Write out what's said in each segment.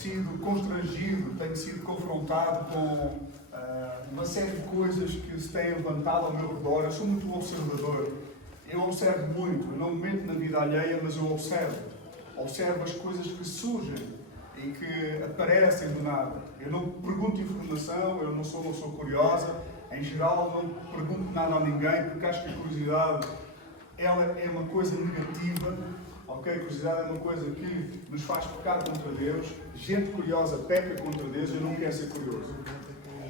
sido constrangido, tenho sido confrontado com uma série de coisas que se têm levantado ao meu redor. Eu sou muito observador. Eu observo muito. Eu não me meto na vida alheia, mas eu observo. Observo as coisas que surgem e que aparecem do nada. Eu não pergunto informação, eu não sou uma pessoa curiosa. Em geral, não pergunto nada a ninguém, porque acho que a curiosidade ela é uma coisa negativa. Ok? A curiosidade é uma coisa que nos faz pecar contra Deus. Gente curiosa peca contra Deus. Eu não quero ser curioso.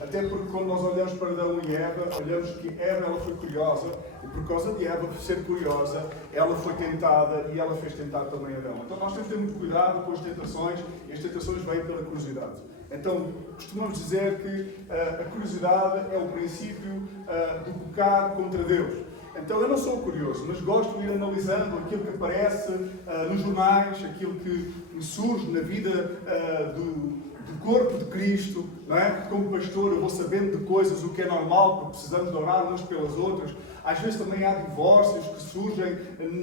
Até porque quando nós olhamos para Adão e Eva, olhamos que Eva ela foi curiosa e por causa de Eva ser curiosa, ela foi tentada e ela fez tentar também Adão. Então nós temos que ter muito cuidado com as tentações e as tentações vêm pela curiosidade. Então costumamos dizer que a curiosidade é o princípio do pecar contra Deus. Então eu não sou curioso, mas gosto de ir analisando aquilo que aparece nos jornais, aquilo que surge na vida do corpo de Cristo, não é? Como pastor eu vou sabendo de coisas, o que é normal, porque precisamos de orar umas pelas outras. Às vezes também há divórcios que surgem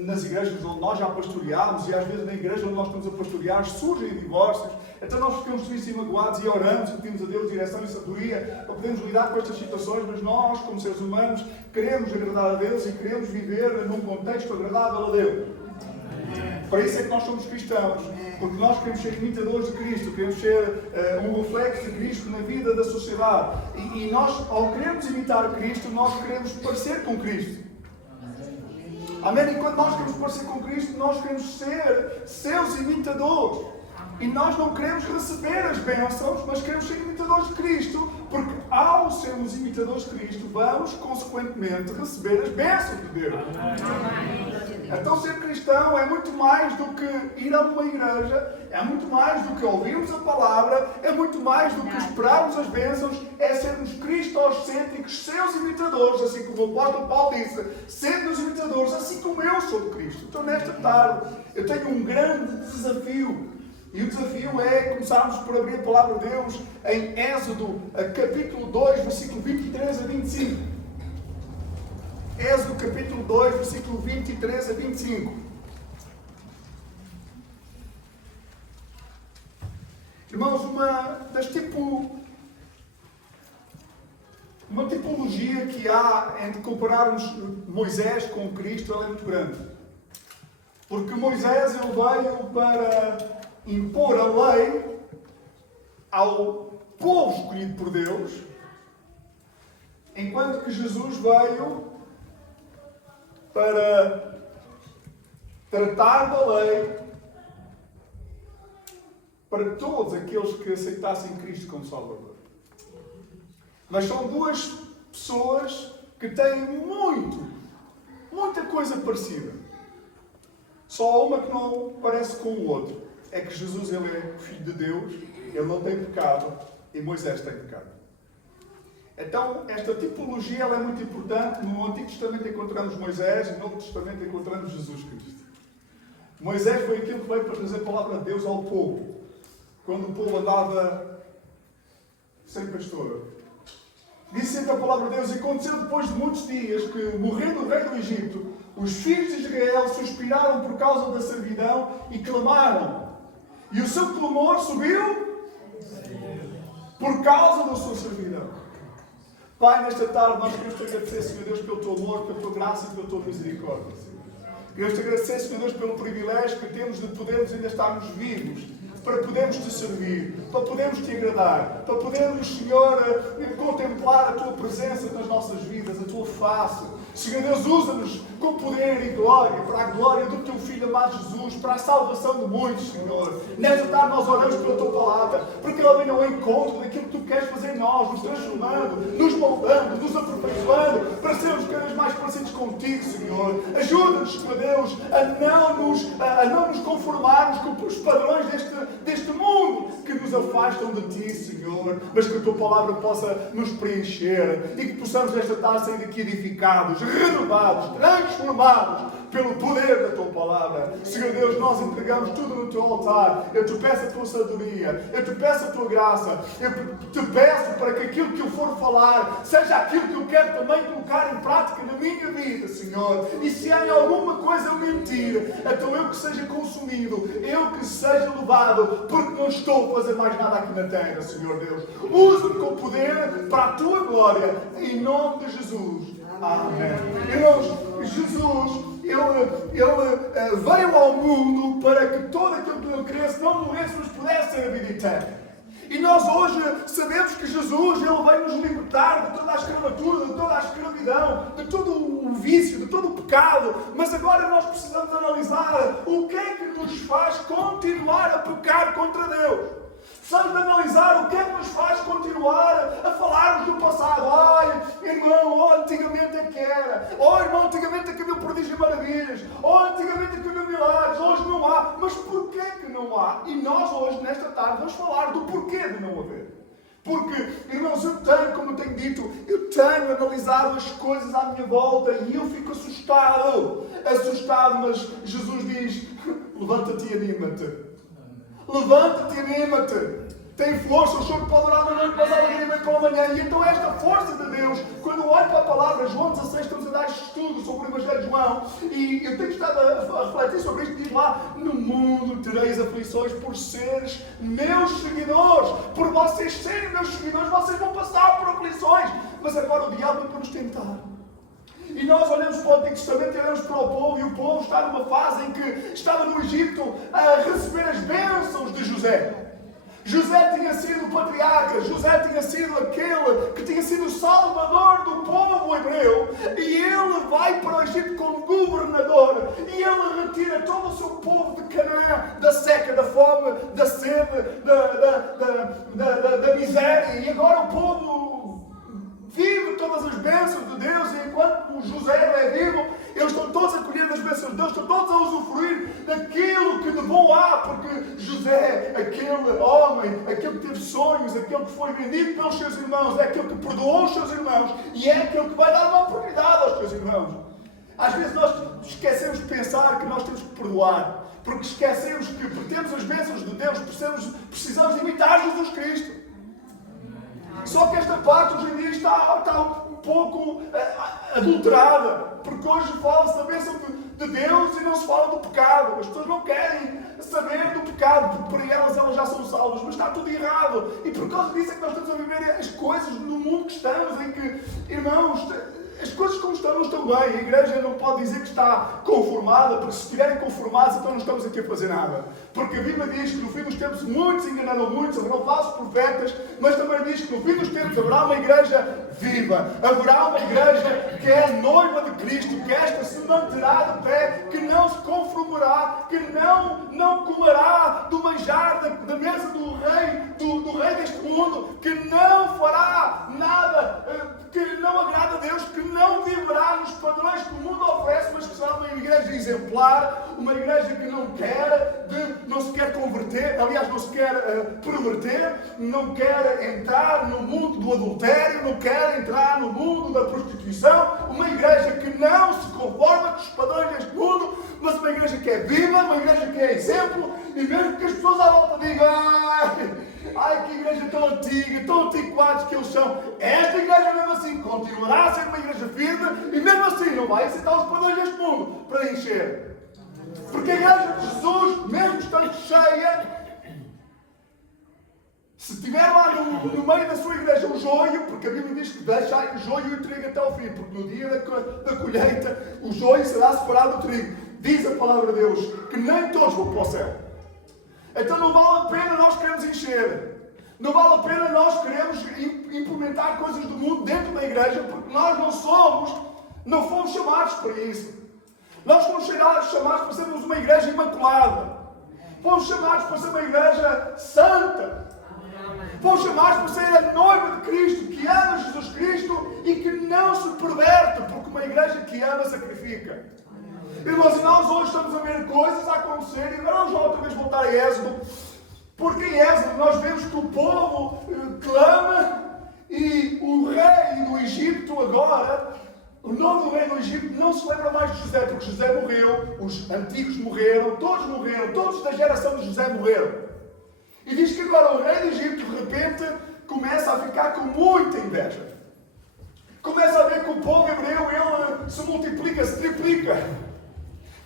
nas igrejas onde nós já pastoreámos e às vezes na igreja onde nós estamos a pastorear surgem divórcios. Então nós ficamos tristes e magoados e oramos e pedimos a Deus direção e sabedoria para podermos lidar com estas situações, mas nós, como seres humanos, queremos agradar a Deus e queremos viver num contexto agradável a Deus. Para isso é que nós somos cristãos, porque nós queremos ser imitadores de Cristo, queremos ser um reflexo de Cristo na vida da sociedade. E nós, ao queremos imitar Cristo, nós queremos parecer com Cristo. Amém? E quando nós queremos parecer com Cristo, nós queremos ser seus imitadores. E nós não queremos receber as bênçãos, mas queremos ser imitadores de Cristo, porque ao sermos imitadores de Cristo, vamos, consequentemente, receber as bênçãos de Deus. Então ser cristão é muito mais do que ir a uma igreja, é muito mais do que ouvirmos a palavra, é muito mais do que esperarmos as bênçãos, é sermos cristocêntricos, seus imitadores, assim como o apóstolo Paulo disse, sendo os imitadores, assim como eu sou de Cristo. Então nesta tarde eu tenho um grande desafio. E o desafio é começarmos por abrir a palavra de Deus em Êxodo, capítulo 2, versículo 23 a 25. Êxodo, capítulo 2, versículo 23 a 25. Irmãos, uma tipologia que há entre compararmos Moisés com Cristo, ela é muito grande. Porque Moisés ele veio para impor a lei ao povo escolhido por Deus, enquanto que Jesus veio para tratar da lei para todos aqueles que aceitassem Cristo como Salvador. Mas são duas pessoas que têm muita coisa parecida. Só há uma que não parece com o outro. É que Jesus ele é Filho de Deus, ele não tem pecado e Moisés tem pecado. Então, esta tipologia ela é muito importante. No Antigo Testamento encontramos Moisés e no Novo Testamento encontramos Jesus Cristo. Moisés foi aquele que veio para trazer a palavra de Deus ao povo, quando o povo andava sem pastor. Diz sempre a palavra de Deus, e aconteceu depois de muitos dias que, morrendo o rei do Egito, os filhos de Israel suspiraram por causa da servidão e clamaram. E o seu clamor subiu por causa da sua servidão. Pai, nesta tarde nós queremos te agradecer, Senhor Deus, pelo teu amor, pela tua graça e pela tua misericórdia. Queremos te agradecer, Senhor Deus, pelo privilégio que temos de podermos ainda estarmos vivos, para podermos te servir, para podermos te agradar, para podermos, Senhor, contemplar a tua presença nas nossas vidas, a tua face. Senhor Deus, usa-nos com poder e glória, para a glória do teu Filho amado Jesus, para a salvação de muitos, Senhor. Nesta tarde nós oramos pela tua palavra, para que ela venha ao encontro daquilo que tu queres fazer em nós, nos transformando, nos moldando, nos aperfeiçoando, para sermos cada vez mais parecidos contigo, Senhor. Ajuda-nos, Senhor Deus, a não nos conformarmos com os padrões deste mundo que nos afastam de ti, Senhor, mas que a tua palavra possa nos preencher e que possamos nesta tarde sair daqui edificados, renovados, transformados pelo poder da tua palavra. Senhor Deus, nós entregamos tudo no teu altar. Eu te peço a tua sabedoria, eu te peço a tua graça, eu te peço para que aquilo que eu for falar seja aquilo que eu quero também colocar em prática na minha vida, Senhor. E se há alguma coisa mentir, então eu que seja consumido, eu que seja levado, porque não estou a fazer mais nada aqui na terra, Senhor Deus. Usa-me com poder para a tua glória, em nome de Jesus. Amém. Irmãos, Jesus, ele veio ao mundo para que todo aquilo que ele cresce não morresse, mas pudesse ter a vida eterna. E nós hoje sabemos que Jesus, ele veio nos libertar de toda a escravatura, de toda a escravidão, de todo o vício, de todo o pecado. Mas agora nós precisamos analisar o que é que nos faz continuar a pecar contra Deus. Precisamos analisar o que é que nos faz continuar a falarmos do passado. Ai, irmão, antigamente é que era. Irmão, antigamente é que havia prodígios e maravilhas. Antigamente é que havia milagres. Hoje não há. Mas porquê que não há? E nós hoje, nesta tarde, vamos falar do porquê de não haver. Porque, irmãos, eu tenho, como eu tenho dito, eu tenho analisado as coisas à minha volta e eu fico assustado. Mas Jesus diz, levanta-te e anima-te. Levanta-te e anima-te. Tem força, o choro pode durar uma noite, mas a alegria vem pela manhã. E então esta força de Deus, quando eu olho para a palavra, João 16, estamos a dar este estudo sobre o Evangelho de João, e eu tenho estado a refletir sobre isto, diz lá, no mundo tereis aflições por seres meus seguidores. Por vocês serem meus seguidores, vocês vão passar por aflições. Mas agora o diabo vem para nos tentar. E nós olhamos para o Antigo Testamento e olhamos para o povo, e o povo está numa fase em que estava no Egito a receber as bênçãos de José. José tinha sido o patriarca, José tinha sido aquele que tinha sido o salvador do povo hebreu, e ele vai para o Egito como governador, e ele retira todo o seu povo de Canaã, da seca, da fome, da sede, da miséria, e agora o povo vive todas as bênçãos de Deus, e enquanto José é vivo, eles estão todos a colher das bênçãos de Deus, estão todos a usufruir daquilo que de bom há, porque José, aquele homem, aquele que teve sonhos, aquele que foi vendido pelos seus irmãos, é aquele que perdoou os seus irmãos, e é aquele que vai dar uma oportunidade aos seus irmãos. Às vezes nós esquecemos de pensar que nós temos que perdoar, porque esquecemos que, por termos as bênçãos de Deus, precisamos de imitar Jesus Cristo. Só que esta parte hoje em dia está um pouco adulterada, porque hoje fala-se da bênção de Deus e não se fala do pecado. As pessoas não querem saber do pecado, porque por elas já são salvas, mas está tudo errado. E por causa disso é que nós estamos a viver as coisas no mundo que estamos, em que, irmãos, as coisas como estão não estão bem. A igreja não pode dizer que está conformada, porque se estiverem conformados, então não estamos aqui a fazer nada. Porque a Bíblia diz que no fim dos tempos muitos enganaram muitos, haverão falsos profetas, mas também diz que no fim dos tempos haverá uma igreja viva, haverá uma igreja que é a noiva de Cristo, que esta se manterá de pé, que não se conformará, que não comerá do manjar da mesa do rei deste mundo, que não fará nada que não agrada a Deus, que não viverá nos padrões que o mundo oferece, mas que será uma igreja exemplar, uma igreja que não se quer converter, aliás, não se quer perverter, não quer entrar no mundo do adultério, não quer entrar no mundo da prostituição, uma igreja que não se conforma com os padrões deste mundo, mas uma igreja que é viva, uma igreja que é exemplo, e mesmo que as pessoas à volta digam, ai que igreja tão antiga, tão antiquados que eles são, esta igreja mesmo assim continuará a ser uma igreja firme, e mesmo assim não vai aceitar os padrões deste mundo para encher. Porque a igreja de Jesus, mesmo estando cheia, se tiver lá no meio da sua igreja o joio, porque a Bíblia diz que deixa aí o joio e o trigo até ao fim, porque no dia da colheita o joio será separado do trigo. Diz a palavra de Deus que nem todos vão para o céu. Então não vale a pena nós queremos encher. Não vale a pena nós queremos implementar coisas do mundo dentro da igreja, porque nós não fomos chamados para isso. Nós fomos chamados para sermos uma igreja imaculada. Fomos chamados para ser uma igreja santa. Fomos chamados para ser a noiva de Cristo, que ama Jesus Cristo e que não se perverte, porque uma igreja que ama sacrifica. Irmãos, e nós hoje estamos a ver coisas a acontecer, e agora vamos outra vez voltar a Êxodo, porque em Êxodo nós vemos que o povo clama, e o rei do Egito agora o novo rei do Egito não se lembra mais de José, porque José morreu, os antigos morreram, todos da geração de José morreram. E diz que agora o rei do Egito, de repente, começa a ficar com muita inveja. Começa a ver que o povo hebreu, ele se multiplica, se triplica.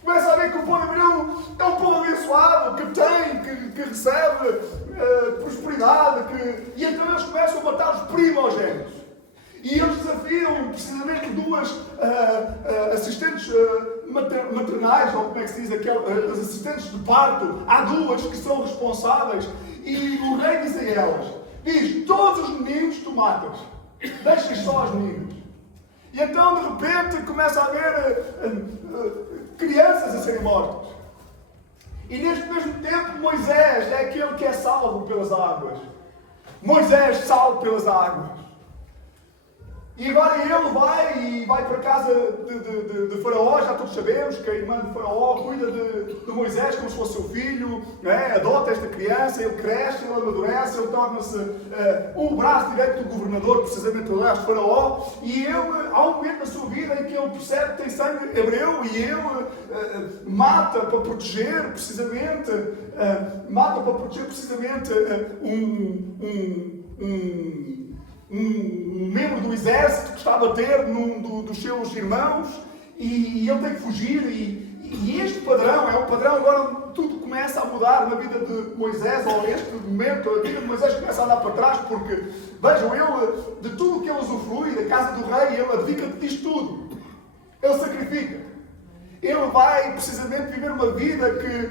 Começa a ver que o povo hebreu é um povo abençoado, que tem, que recebe prosperidade, e então eles começam a matar os primogênitos. E eles desafiam precisamente duas assistentes maternais, ou como é que se diz, as assistentes de parto. Há duas que são responsáveis. E o rei diz a elas, diz, todos os meninos tu matas, deixas só as meninas. E então de repente começa a haver crianças a serem mortas. E neste mesmo tempo Moisés é aquele que é salvo pelas águas. Moisés salvo pelas águas. E agora ele vai para a casa de Faraó, já todos sabemos que a irmã de Faraó cuida de Moisés como se fosse seu filho, né? Adota esta criança, ele cresce, ele amadurece, ele torna-se o braço direito do governador, precisamente do resto de Faraó, e ele, há um momento na sua vida em que ele percebe que tem sangue hebreu e ele mata para proteger precisamente um membro do exército que estava a ter num dos seus irmãos, e ele tem que fugir, e este padrão é o padrão. Agora tudo começa a mudar na vida de Moisés, ou neste momento a vida de Moisés começa a andar para trás, porque vejam, ele, de tudo o que ele usufrui, da casa do rei, ele abdica disto tudo, ele sacrifica, ele vai precisamente viver uma vida que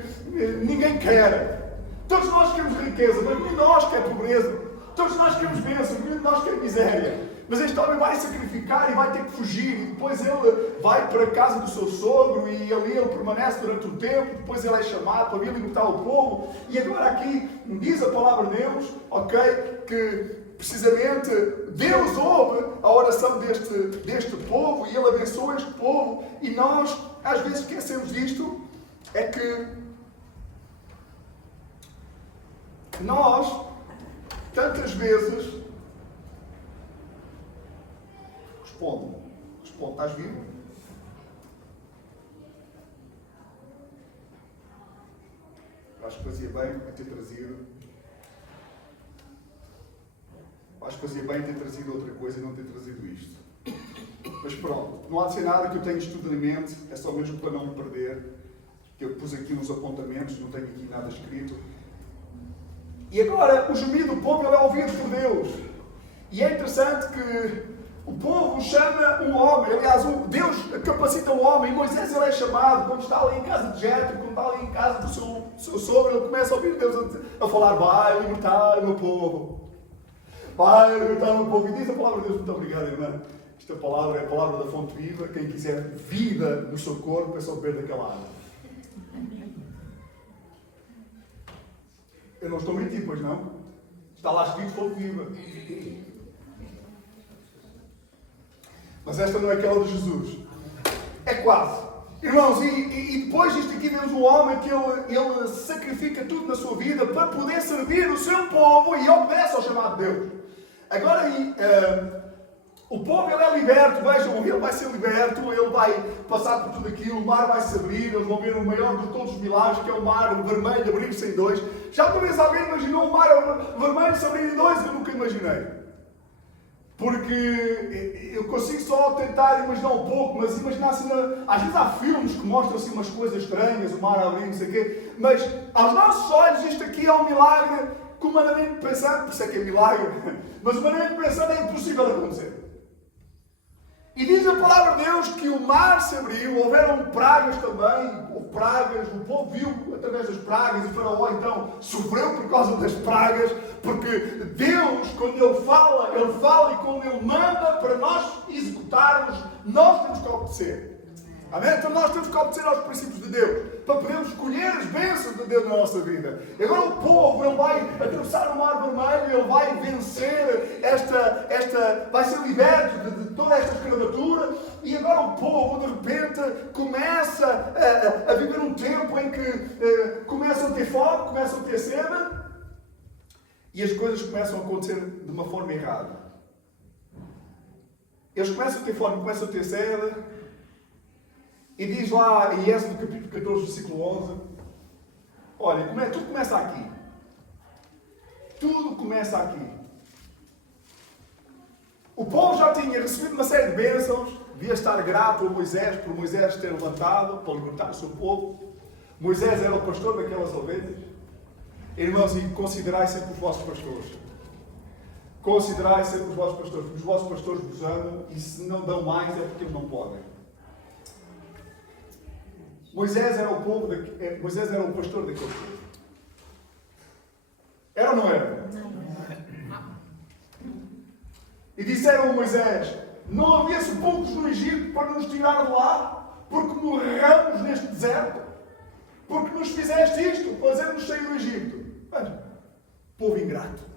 ninguém quer. Todos nós queremos riqueza, mas nem nós quer pobreza. Todos nós queremos bênção, nenhum de nós quer miséria. Mas este homem vai sacrificar e vai ter que fugir. E depois ele vai para a casa do seu sogro e ali ele permanece durante um tempo. Depois ele é chamado para vir libertar o povo. E agora aqui diz a palavra de Deus, ok, que precisamente Deus ouve a oração deste povo e ele abençoa este povo. E nós às vezes esquecemos disto, é que nós tantas vezes responde, estás vivo? Eu acho que fazia bem a ter trazido. Acho que fazia bem ter trazido outra coisa e não ter trazido isto. Mas pronto, não há de ser nada que eu tenha isto em mente, é só mesmo para não me perder, que eu pus aqui uns apontamentos, não tenho aqui nada escrito. E agora, o gemido do povo ele é ouvido por Deus. E é interessante que o povo chama um homem, aliás, Deus capacita um homem, e Moisés ele é chamado, quando está ali em casa de Jetro, quando está ali em casa do seu sogro, ele começa a ouvir Deus a falar, vai libertar o meu povo. Vai libertar o meu povo. E diz a palavra de Deus, muito obrigado, irmã. Esta palavra é a palavra da fonte viva, quem quiser vida no seu corpo é só beber daquela água. Eu não estou mentindo, pois não? Está lá escrito fonte viva. Mas esta não é aquela de Jesus. É quase. Irmãos, e depois disto aqui vemos um homem que ele sacrifica tudo na sua vida para poder servir o seu povo e obedece ao chamado de Deus. Agora, o povo ele é liberto, vejam, ele vai ser liberto, ele vai passar por tudo aquilo, o mar vai se abrir, eles vão ver o maior de todos os milagres, que é o mar vermelho abrir-se em dois. Já talvez alguém imaginou o mar vermelho se abrir em dois? Eu nunca imaginei. Porque eu consigo só tentar imaginar um pouco, mas imaginar assim, às vezes há filmes que mostram assim umas coisas estranhas, o mar abrir, não sei o quê, mas aos nossos olhos isto aqui é um milagre que humanamente pensando, por isso é que é milagre, mas humanamente pensando é impossível de acontecer. E diz a palavra de Deus que o mar se abriu, houveram pragas também, houve pragas, o povo viu através das pragas e Faraó então sofreu por causa das pragas, porque Deus, quando Ele fala e quando Ele manda para nós executarmos, nós temos que obedecer. Amém? Então nós temos que obedecer aos princípios de Deus, para podermos escolher as bênçãos de Deus na nossa vida. E agora o povo, ele vai atravessar o mar vermelho, ele vai vencer vai ser liberto de toda esta escravatura, e agora o povo, de repente, começa a viver um tempo em que começam a ter fome, começam a ter sede, e as coisas começam a acontecer de uma forma errada. Eles começam a ter fome, começam a ter sede. E diz lá em Êxodo capítulo 14, versículo 11. Olha, tudo começa aqui. Tudo começa aqui. O povo já tinha recebido uma série de bênçãos. Devia estar grato a Moisés por Moisés ter levantado para libertar o seu povo. Moisés era o pastor daquelas ovelhas. Irmãos, e considerai sempre os vossos pastores. Considerai sempre os vossos pastores, porque os vossos pastores vos amam e se não dão mais é porque eles não podem. Moisés era o pastor daquele povo. Era ou não era? E disseram a Moisés: não havia sepulcros no Egito para nos tirar de lá, porque morramos neste deserto, porque nos fizeste isto, fazer-nos sair do Egito. Veja, povo ingrato.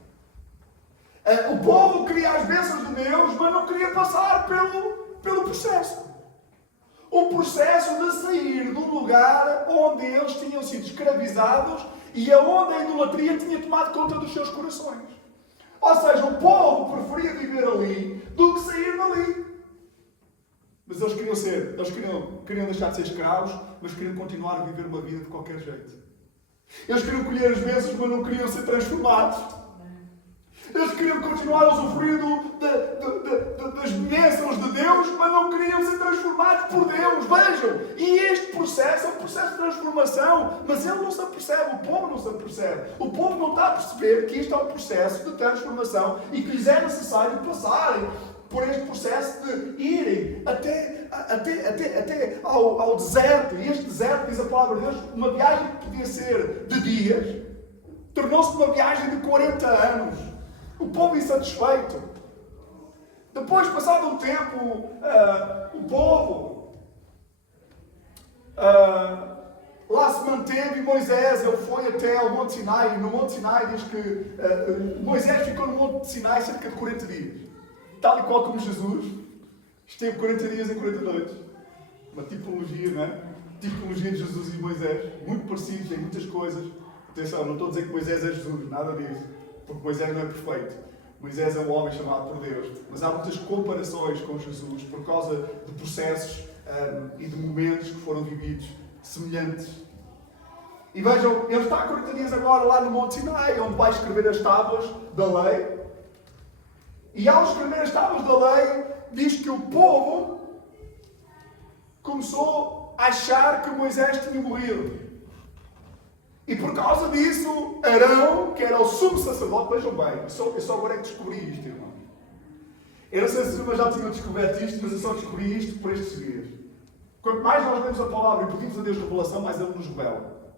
O povo queria as bênçãos de Deus, mas não queria passar pelo processo. O processo de sair do lugar onde eles tinham sido escravizados e aonde a idolatria tinha tomado conta dos seus corações. Ou seja, o povo preferia viver ali do que sair dali. Mas eles queriam deixar de ser escravos, mas queriam continuar a viver uma vida de qualquer jeito. Eles queriam colher as bênçãos, mas não queriam ser transformados. Eles queriam continuar a usufruir das bênçãos de Deus, mas não queriam ser transformados por Deus. Vejam, e este processo é um processo de transformação, mas ele não se apercebe, o povo não se apercebe. O povo não está a perceber que isto é um processo de transformação e que lhes é necessário passarem por este processo de irem até ao deserto. E este deserto, diz a palavra de Deus, uma viagem que podia ser de dias, tornou-se uma viagem de 40 anos. O povo insatisfeito. Depois, passado um tempo, o povo lá se manteve e Moisés, ele foi até ao Monte Sinai. E no Monte Sinai diz que Moisés ficou no Monte Sinai cerca de 40 dias. Tal e qual como Jesus esteve 40 dias e 40 noites. Uma tipologia, não é? Tipologia de Jesus e Moisés. Muito parecidos em muitas coisas. Atenção, não estou a dizer que Moisés é Jesus, nada disso. Porque Moisés não é perfeito. Moisés é um homem chamado por Deus. Mas há muitas comparações com Jesus por causa de processos e de momentos que foram vividos semelhantes. E vejam, ele está há 40 dias agora lá no Monte Sinai, onde vai escrever as tábuas da lei. E ao escrever as tábuas da lei, diz que o povo começou a achar que Moisés tinha morrido. E por causa disso, Arão, que era o sumo sacerdote, vejam bem, eu só agora é que descobri isto, irmão. Eu não sei se os irmãos já tinham descoberto isto, mas eu só descobri isto por estes dias. Quanto mais nós lemos a palavra e pedimos a Deus revelação, mais Ele nos revela.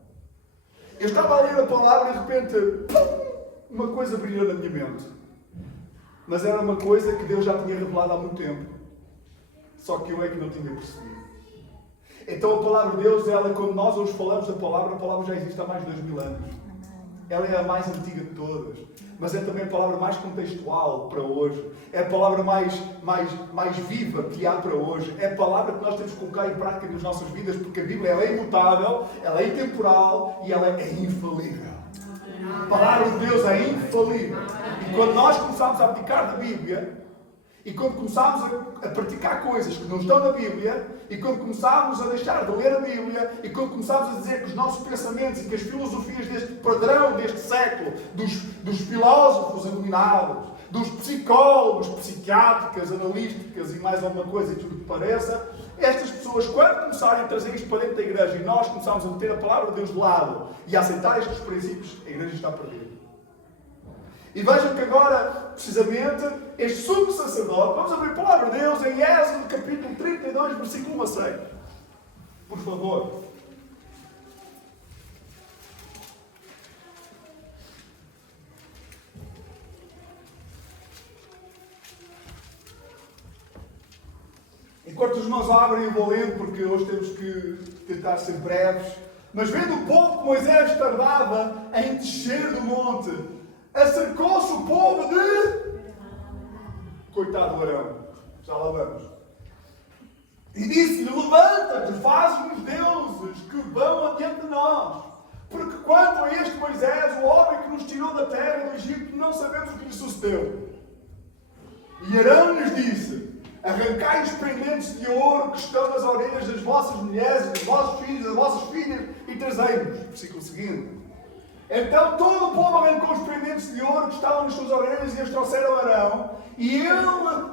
Eu estava a ler a palavra e de repente, uma coisa brilhou na minha mente. Mas era uma coisa que Deus já tinha revelado há muito tempo. Só que eu é que não tinha percebido. Então a palavra de Deus, ela, quando nós hoje falamos da palavra, a palavra já existe há mais de 2000 anos. Ela é a mais antiga de todas. Mas é também a palavra mais contextual para hoje. É a palavra mais viva que há para hoje. É a palavra que nós temos que colocar em prática nas nossas vidas, porque a Bíblia ela é imutável, ela é intemporal e ela é infalível. A palavra de Deus é infalível. E quando nós começamos a abdicar da Bíblia, e quando começamos a praticar coisas que não estão na Bíblia, e quando começamos a deixar de ler a Bíblia, e quando começamos a dizer que os nossos pensamentos e que as filosofias deste padrão, deste século, dos filósofos iluminados, dos psicólogos, psiquiátricas, analísticas e mais alguma coisa e tudo que pareça, estas pessoas, quando começarem a trazer isto para dentro da igreja e nós começarmos a meter a palavra de Deus de lado e a aceitar estes princípios, a igreja está perdida. E vejam que agora, precisamente, este sumo sacerdote, vamos abrir a palavra de Deus em Êxodo, capítulo 32, versículo 1 a 6. Por favor. Enquanto os irmãos abrem, eu vou lendo, porque hoje temos que tentar ser breves. Mas vendo o povo que Moisés tardava em descer do monte, acercou-se o povo de... Coitado do Arão, já lá vamos. E disse-lhe, levanta-te, faz-nos deuses que vão adiante de nós. Porque quanto a este Moisés, o homem que nos tirou da terra do Egito, não sabemos o que lhe sucedeu. E Arão lhes disse, Arrancai os pendentes de ouro que estão nas orelhas das vossas mulheres, dos vossos filhos, das vossas filhas, e trazei-vos. Versículo seguinte. Então todo o povo arrancou os pendentes de ouro que estavam nas suas orelhas e os trouxeram a Arão, e ele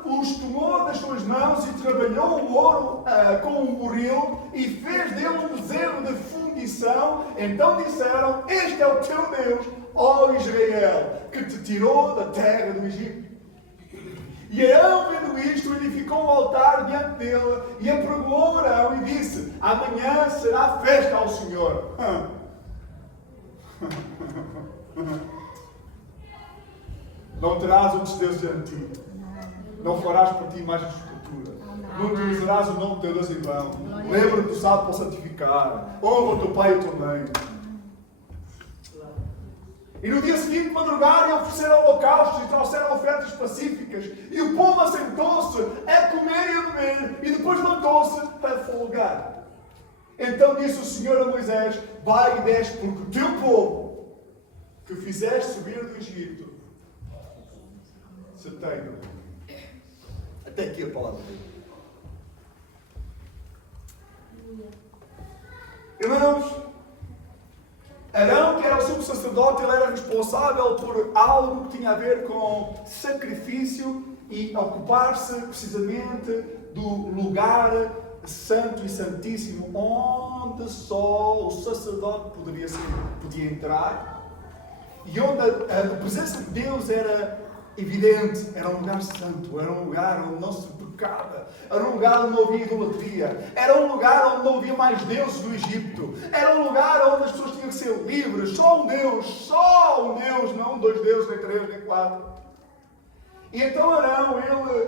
os tomou das suas mãos e trabalhou o ouro com um buril e fez dele um bezerro de fundição. Então disseram: este é o teu Deus, ó Israel, que te tirou da terra do Egito. E Arão, vendo isto, edificou um altar diante dele e apregoou Arão e disse: amanhã será festa ao Senhor. Não terás outros deuses diante de ti. Não farás por ti mais escultura. Não utilizarás o nome de teu Deus em vão. Lembra-te do sábado para santificar. Honra o teu pai e a tua mãe. E no dia seguinte madrugaram e ofereceram holocaustos e trouxeram ofertas pacíficas. E o povo assentou-se a comer e a beber. E depois levantou-se para folgar. Então disse o Senhor a Moisés: vai e desce, porque o teu povo que fizeste subir do Egito se tem. Até aqui a palavra dele. Irmãos, Arão, que era o sumo sacerdote, ele era responsável por algo que tinha a ver com sacrifício e ocupar-se precisamente do lugar santo e santíssimo, onde só o sacerdote podia entrar, e onde a presença de Deus era evidente. Era um lugar santo, era um lugar onde não se pecava, era um lugar onde não havia idolatria, era um lugar onde não havia mais deuses do Egito, era um lugar onde as pessoas tinham que ser livres. Só um Deus, não dois deuses, nem três, nem quatro. E então Arão,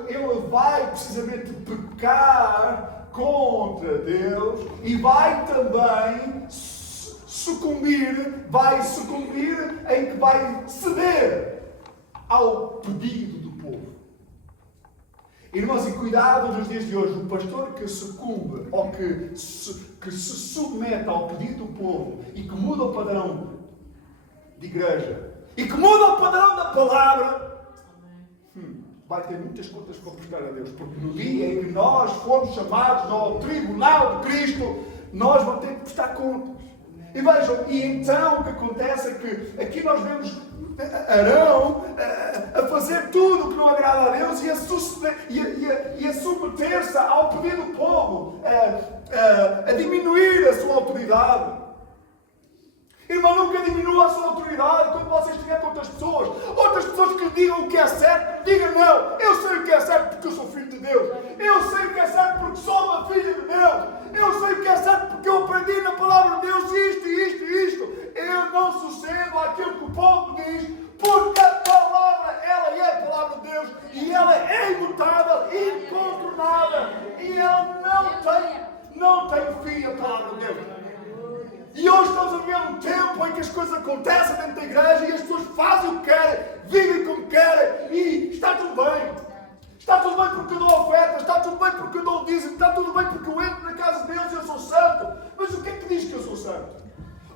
ele vai precisamente pecar contra Deus e vai também sucumbir em que vai ceder ao pedido do povo. Irmãos, e cuidado nos dias de hoje, o pastor que sucumbe ou que se submete ao pedido do povo e que muda o padrão de igreja e que muda o padrão da palavra, vai ter muitas contas para prestar a Deus, porque no dia em que nós formos chamados ao tribunal de Cristo, nós vamos ter que prestar contas. E vejam, e então o que acontece é que aqui nós vemos Arão a fazer tudo o que não agrada a Deus e a submeter-se ao pedido do povo, a diminuir a sua autoridade. Irmão, nunca diminua a sua autoridade quando vocês estiverem com outras pessoas que digam o que é certo. Digam: não, eu sei o que é certo porque eu sou filho de Deus, eu sei o que é certo porque sou uma filha de Deus, eu sei o que é certo porque eu aprendi na palavra de Deus isto. Eu não sucedo àquilo que o povo diz, porque a palavra, ela é a palavra de Deus e ela é imutável, incontornável, e ela não tem fim, a palavra de Deus. E hoje estamos a viver um tempo em que as coisas acontecem dentro da igreja e as pessoas fazem o que querem, vivem como querem, e está tudo bem. Está tudo bem porque eu dou ofertas, está tudo bem porque eu dou o dízimo, está tudo bem porque eu entro na casa de Deus e eu sou santo. Mas o que é que diz que eu sou santo?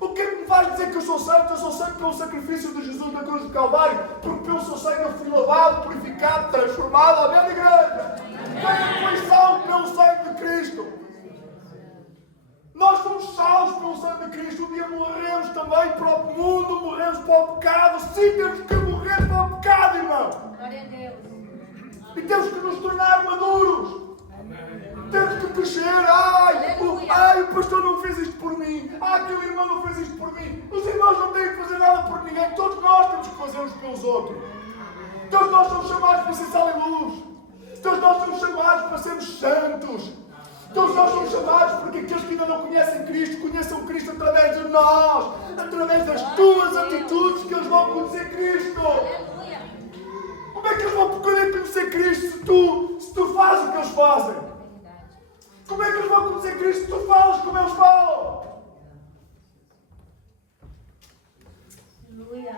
O que é que me faz dizer que eu sou santo? Eu sou santo pelo sacrifício de Jesus na cruz do Calvário, porque pelo seu sangue eu fui lavado, purificado, transformado à minha igreja. Quem foi salvo pelo sangue de Cristo? Nós somos salvos pelo sangue de Cristo. Um dia morremos também para o mundo, morremos para o pecado. Sim, temos que morrer para o pecado, irmão. Glória a Deus. E temos que nos tornar maduros. Temos que crescer. Ai, o pastor não fez isto por mim. Aquele irmão não fez isto por mim. Os irmãos não têm que fazer nada por ninguém. Todos nós temos que fazer uns pelos outros. Todos nós somos chamados para ser sal e luz. Todos nós somos chamados para sermos santos. Todos nós somos chamados porque aqueles que ainda não conhecem Cristo, conheçam Cristo através de nós, através das tuas atitudes, que eles vão conhecer Cristo. Aleluia. Como é que eles vão poder conhecer Cristo se tu fazes o que eles fazem? Como é que eles vão conhecer Cristo se tu falas como eles falam? Aleluia.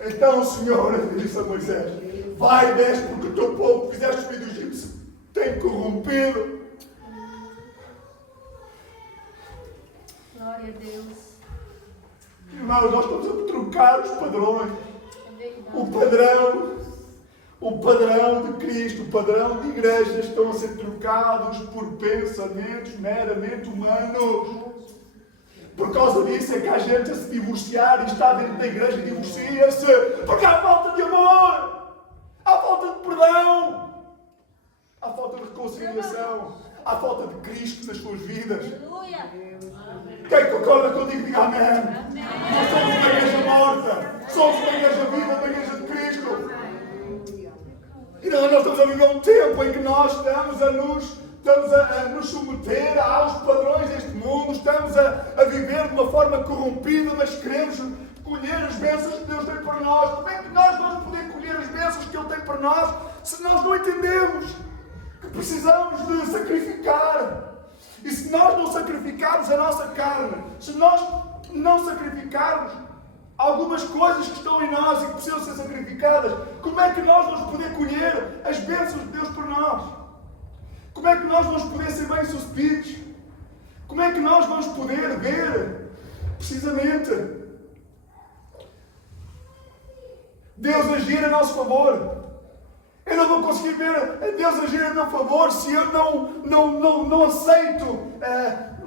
Então o Senhor disse a Moisés: vai e desce, porque o teu povo que fizeste subir do Egito tem corrompido. Glória a Deus. Irmãos, nós estamos a trocar os padrões. É verdade. O padrão, O padrão de Cristo, o padrão de igrejas estão a ser trocados por pensamentos meramente humanos. Por causa disso é que há gente a se divorciar e está dentro da igreja e divorcia-se. Porque há falta de amor, há falta de perdão, há falta de reconciliação, há falta de Cristo nas suas vidas. Quem concorda comigo, diga amém. Nós somos uma igreja morta, somos uma igreja viva, uma igreja de Cristo. E nós estamos a viver um tempo em que nós estamos a nos submeter aos padrões deste mundo, estamos a viver de uma forma corrompida, mas queremos colher as bênçãos que Deus tem para nós. Como é que nós vamos poder colher as bênçãos que Ele tem para nós se nós não entendemos que precisamos de sacrificar? E se nós não sacrificarmos a nossa carne, se nós não sacrificarmos algumas coisas que estão em nós e que precisam ser sacrificadas, como é que nós vamos poder colher as bênçãos de Deus por nós? Como é que nós vamos poder ser bem-sucedidos? Como é que nós vamos poder ver, precisamente, Deus agir a nosso favor? Eu não vou conseguir ver Deus agir a meu favor se eu não aceito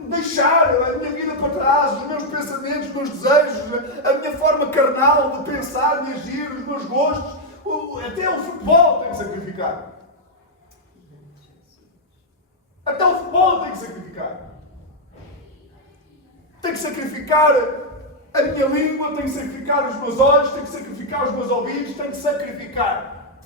deixar a minha vida para trás, os meus pensamentos, os meus desejos, a minha forma carnal de pensar, de agir, os meus gostos. Até o futebol tem que sacrificar. Até o futebol tem que sacrificar. Tem que sacrificar a minha língua, tem que sacrificar os meus olhos, tem que sacrificar os meus ouvidos, tem que sacrificar.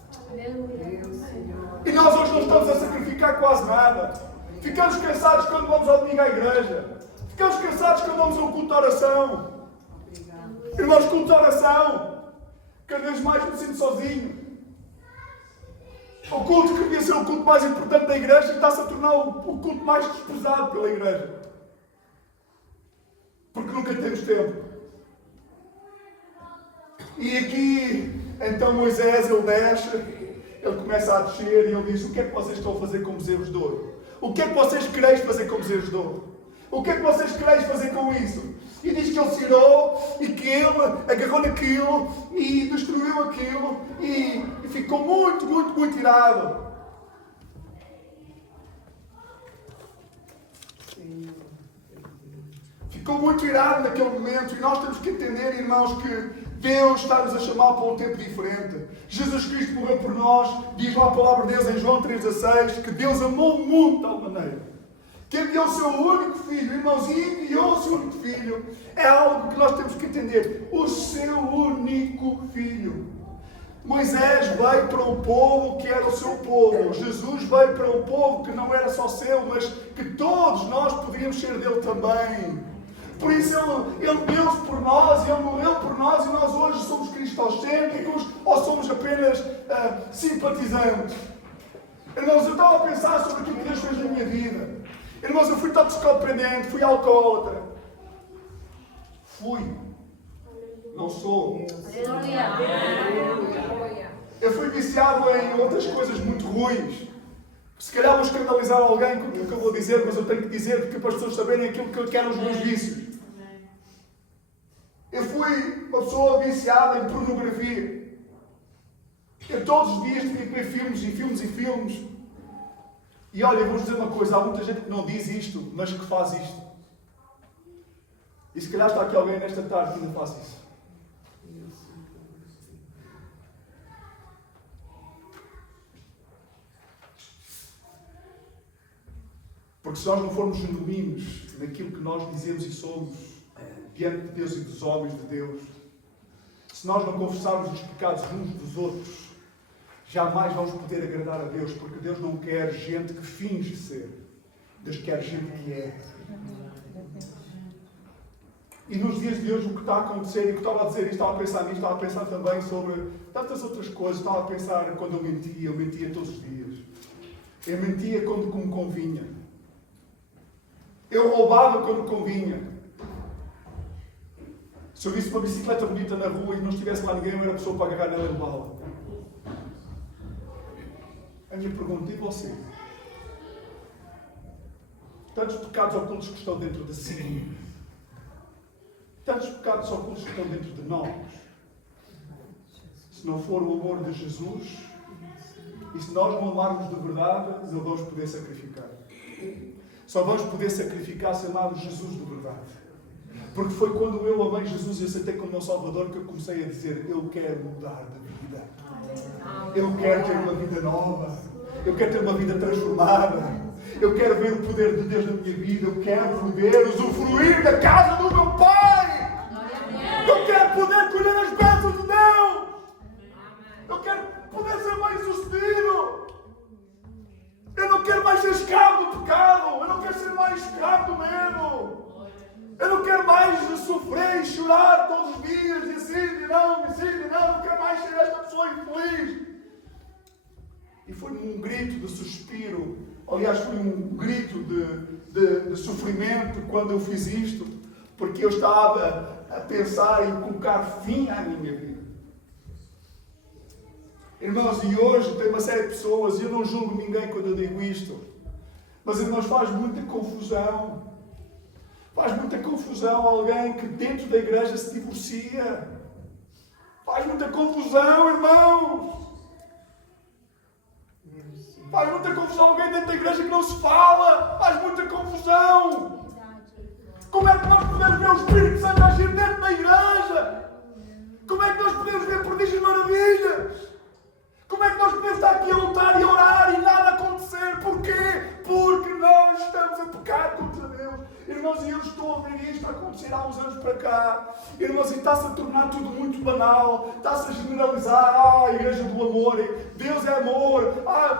E nós hoje não estamos a sacrificar quase nada. Ficamos cansados quando vamos ao domingo à igreja. Ficamos cansados quando vamos ao culto de oração. Irmãos, culto de oração. Cada vez mais me sinto sozinho. O culto que devia ser o culto mais importante da igreja está-se a tornar o culto mais desprezado pela igreja. Porque nunca temos tempo. E aqui, então Moisés, ele desce, ele começa a descer e ele diz: o que é que vocês estão a fazer com bezerros de ouro? O que é que vocês quereis fazer com bezerros de ouro? O que é que vocês quereis fazer com isso? E diz que ele se irou e que ele agarrou naquilo e destruiu aquilo e ficou muito, muito, muito irado. Ficou muito irado naquele momento e nós temos que entender, irmãos, que Deus está-nos a chamar para um tempo diferente. Jesus Cristo morreu por nós, diz lá a palavra de Deus em João 3,16, que Deus amou o mundo de tal maneira que enviou o seu único filho, irmãos, e enviou o seu único filho. É algo que nós temos que entender. O seu único filho. Moisés veio para um povo que era o seu povo. Jesus veio para um povo que não era só seu, mas que todos nós poderíamos ser dele também. Por isso ele deu-se por nós, Ele morreu por nós e nós hoje somos cristocêntricos ou somos apenas simpatizantes. Irmãos, eu estava a pensar sobre aquilo que Deus fez na minha vida. Irmãos, eu fui toxicodependente, fui alcoólatra. Fui. Não sou. Eu fui viciado em outras coisas muito ruins. Se calhar vou escandalizar alguém com aquilo que eu vou dizer, mas eu tenho que dizer porque para as pessoas saberem aquilo que eu quero os meus vícios. Eu fui uma pessoa viciada em pornografia. Eu todos os dias tinha que ver filmes e filmes e filmes. E olha, eu vou-vos dizer uma coisa, há muita gente que não diz isto, mas que faz isto. E se calhar está aqui alguém nesta tarde que ainda faz isso. Porque se nós não formos genuínos naquilo que nós dizemos e somos diante de Deus e dos homens de Deus, se nós não confessarmos os pecados uns dos outros, jamais vamos poder agradar a Deus, porque Deus não quer gente que finge ser. Deus quer gente que é. E nos dias de hoje o que está a acontecer, e o que estava a dizer isto, estava a pensar nisto, estava a pensar também sobre tantas outras coisas. Estava a pensar quando eu mentia todos os dias. Eu mentia quando me convinha. Eu roubava quando convinha. Se eu visse uma bicicleta bonita na rua e não estivesse lá ninguém, eu era a pessoa para agarrar nela e levá-la. A minha pergunta, e você? Tantos pecados ocultos que estão dentro de si. Tantos pecados ocultos que estão dentro de nós. Se não for o amor de Jesus, E se nós não amarmos de verdade, não vamos poder sacrificar. Só vamos poder sacrificar se amarmos Jesus de verdade. Porque foi quando eu amei Jesus e aceitei como meu Salvador que eu comecei a dizer: eu quero mudar de vida. Eu quero ter uma vida nova. Eu quero ter uma vida transformada. Eu quero ver o poder de Deus na minha vida. Eu quero poder usufruir da casa do meu Pai. Eu quero poder colher as bênçãos de Deus. Eu quero poder ser bem sucedido. Eu não quero mais ser escravo do pecado. Eu não quero ser mais escravo do medo. Eu não quero mais sofrer e chorar todos os dias e assim, e não. Eu não quero mais ser esta pessoa infeliz. E foi um grito de suspiro. Aliás, foi um grito de sofrimento quando eu fiz isto. Porque eu estava a pensar em colocar fim à minha vida. Irmãos, e hoje tem uma série de pessoas, e eu não julgo ninguém quando eu digo isto, mas irmãos, faz muita confusão. Faz muita confusão alguém que dentro da igreja se divorcia. Faz muita confusão, irmãos. Faz muita confusão alguém dentro da igreja que não se fala. Faz muita confusão. Como é que nós podemos ver o Espírito Santo agir dentro da igreja? Como é que nós podemos ver prodígios e maravilhas? Como é que nós podemos estar aqui a lutar e a orar e nada acontecer? Porquê? Porque nós estamos a pecar contra Deus. Irmãos, e eu estou a ver isto acontecer há uns anos para cá. Irmãos, e está-se a tornar tudo muito banal. Está-se a generalizar. A igreja do amor. Deus é amor.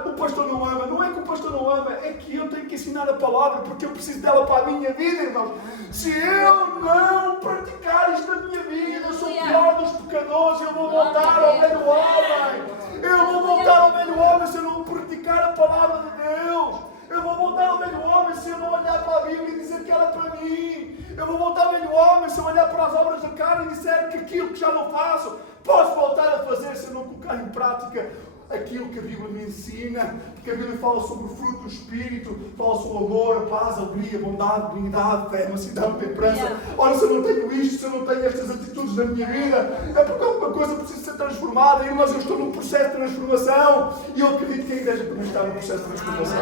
O pastor não ama. Não é que o pastor não ama. É que eu tenho que ensinar a palavra porque eu preciso dela para a minha vida, irmãos. Se eu não praticar isto na minha vida, eu sou o pior dos pecadores. Eu vou voltar ao velho homem. Eu vou voltar ao velho homem se eu não praticar a palavra de Deus. Eu vou voltar ao velho homem se eu não olhar para a Bíblia e dizer que era para mim. Eu vou voltar ao velho homem se eu olhar para as obras da carne e disser que aquilo que já não faço, posso voltar a fazer se eu não colocar em prática aquilo que a Bíblia me ensina. Porque a Bíblia fala sobre o fruto do Espírito, fala sobre o amor, a paz, a alegria, a bondade, a benignidade, fé, mansidão, temperança. Ora, se eu não tenho isto, se eu não tenho estas atitudes na minha vida, é porque alguma coisa precisa ser transformada. Irmãos, eu estou num processo de transformação e eu acredito que a igreja também está num processo de transformação.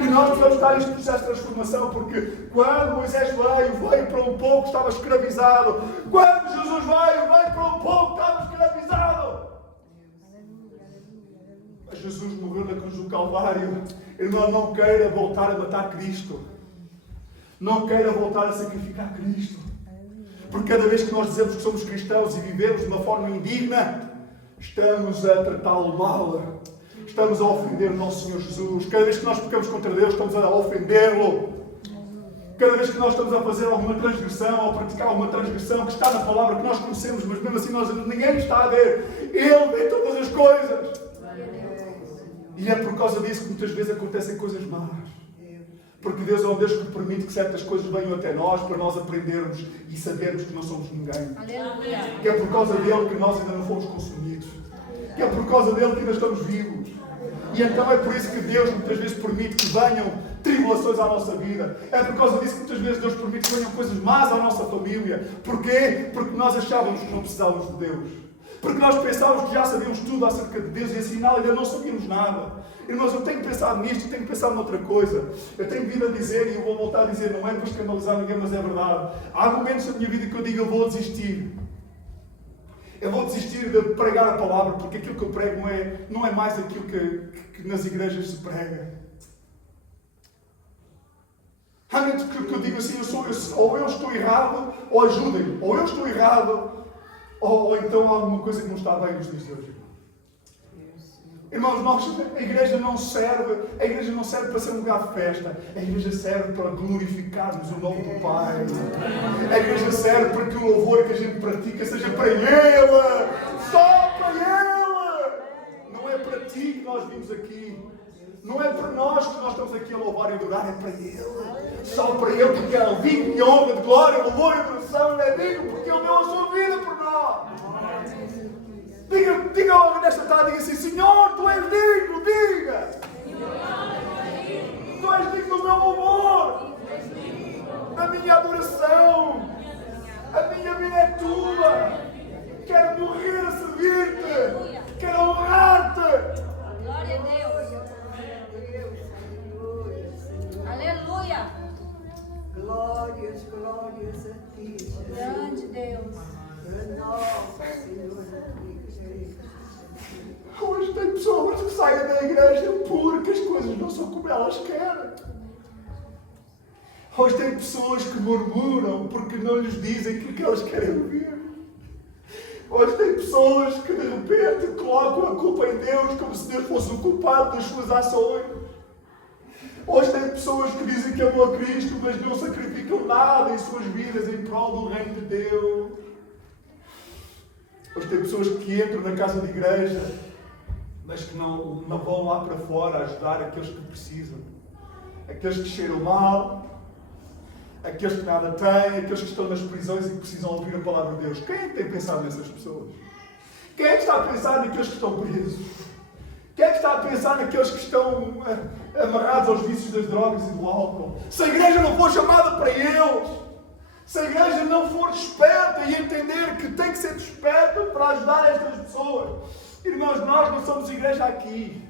E nós precisamos estar neste processo de transformação porque quando Moisés veio para um povo que estava escravizado. Quando Jesus veio para um povo que estava escravizado. Jesus morreu na cruz do Calvário. Irmão, não queira voltar a matar Cristo. Não queira voltar a sacrificar Cristo. Porque cada vez que nós dizemos que somos cristãos e vivemos de uma forma indigna, estamos a tratá-lo mal. Estamos a ofender o nosso Senhor Jesus. Cada vez que nós pecamos contra Deus, estamos a ofendê-lo. Cada vez que nós estamos a fazer alguma transgressão, ou praticar alguma transgressão que está na palavra que nós conhecemos, mas mesmo assim ninguém está a ver. Ele vê todas as coisas. E é por causa disso que muitas vezes acontecem coisas más. Porque Deus é um Deus que permite que certas coisas venham até nós para nós aprendermos e sabermos que não somos ninguém. Que é por causa dele que nós ainda não fomos consumidos. Que é por causa dele que ainda estamos vivos. E então é por isso que Deus muitas vezes permite que venham tribulações à nossa vida. É por causa disso que muitas vezes Deus permite que venham coisas más à nossa família. Porquê? Porque nós achávamos que não precisávamos de Deus. Porque nós pensávamos que já sabíamos tudo acerca de Deus e afinal ainda não sabíamos nada. Irmãos, eu tenho pensado nisto e tenho pensado noutra coisa. Eu tenho vindo a dizer, e eu vou voltar a dizer, não é para escandalizar ninguém, mas é verdade. Há momentos na minha vida que eu digo, eu vou desistir. Eu vou desistir de pregar a palavra, porque aquilo que eu prego não é mais aquilo que nas igrejas se prega. Há momentos que eu digo assim, ou eu estou errado, ou ajudem-me. Ou eu estou errado, ou então há alguma coisa que não está bem nos dias de hoje. Irmãos, a igreja não serve para ser um lugar de festa. A igreja serve para glorificarmos o nome do Pai. A igreja serve para que o louvor que a gente pratica seja para Ele. Só para Ele. Não é para ti que nós vimos aqui. Não é para nós que nós estamos aqui a louvar e adorar, é para Ele. Só para Ele, porque é digno de honra, de glória, louvor e adoração. Ele é digno porque Ele deu a sua vida por nós. Diga nesta tarde, diga assim, Senhor, Tu és digno, diga. Tu és digno do meu louvor, da minha adoração. A minha vida é Tua. Quero morrer a servir-Te. Quero honrar-Te. igreja porque as coisas não são como elas querem. Hoje tem pessoas que murmuram porque não lhes dizem aquilo que elas querem ouvir. Hoje tem pessoas que de repente colocam a culpa em Deus como se Deus fosse o culpado das suas ações. Hoje tem pessoas que dizem que amam a Cristo, mas não sacrificam nada em suas vidas em prol do reino de Deus. Hoje tem pessoas que entram na casa de igreja, mas que não vão lá para fora ajudar aqueles que precisam. Aqueles que cheiram mal, aqueles que nada têm, aqueles que estão nas prisões e que precisam ouvir a palavra de Deus. Quem é que tem pensado nessas pessoas? Quem é que está a pensar naqueles que estão presos? Quem é que está a pensar naqueles que estão amarrados aos vícios das drogas e do álcool? Se a igreja não for chamada para eles, se a igreja não for desperta e entender que tem que ser desperta para ajudar estas pessoas. Irmãos, nós não somos igreja aqui.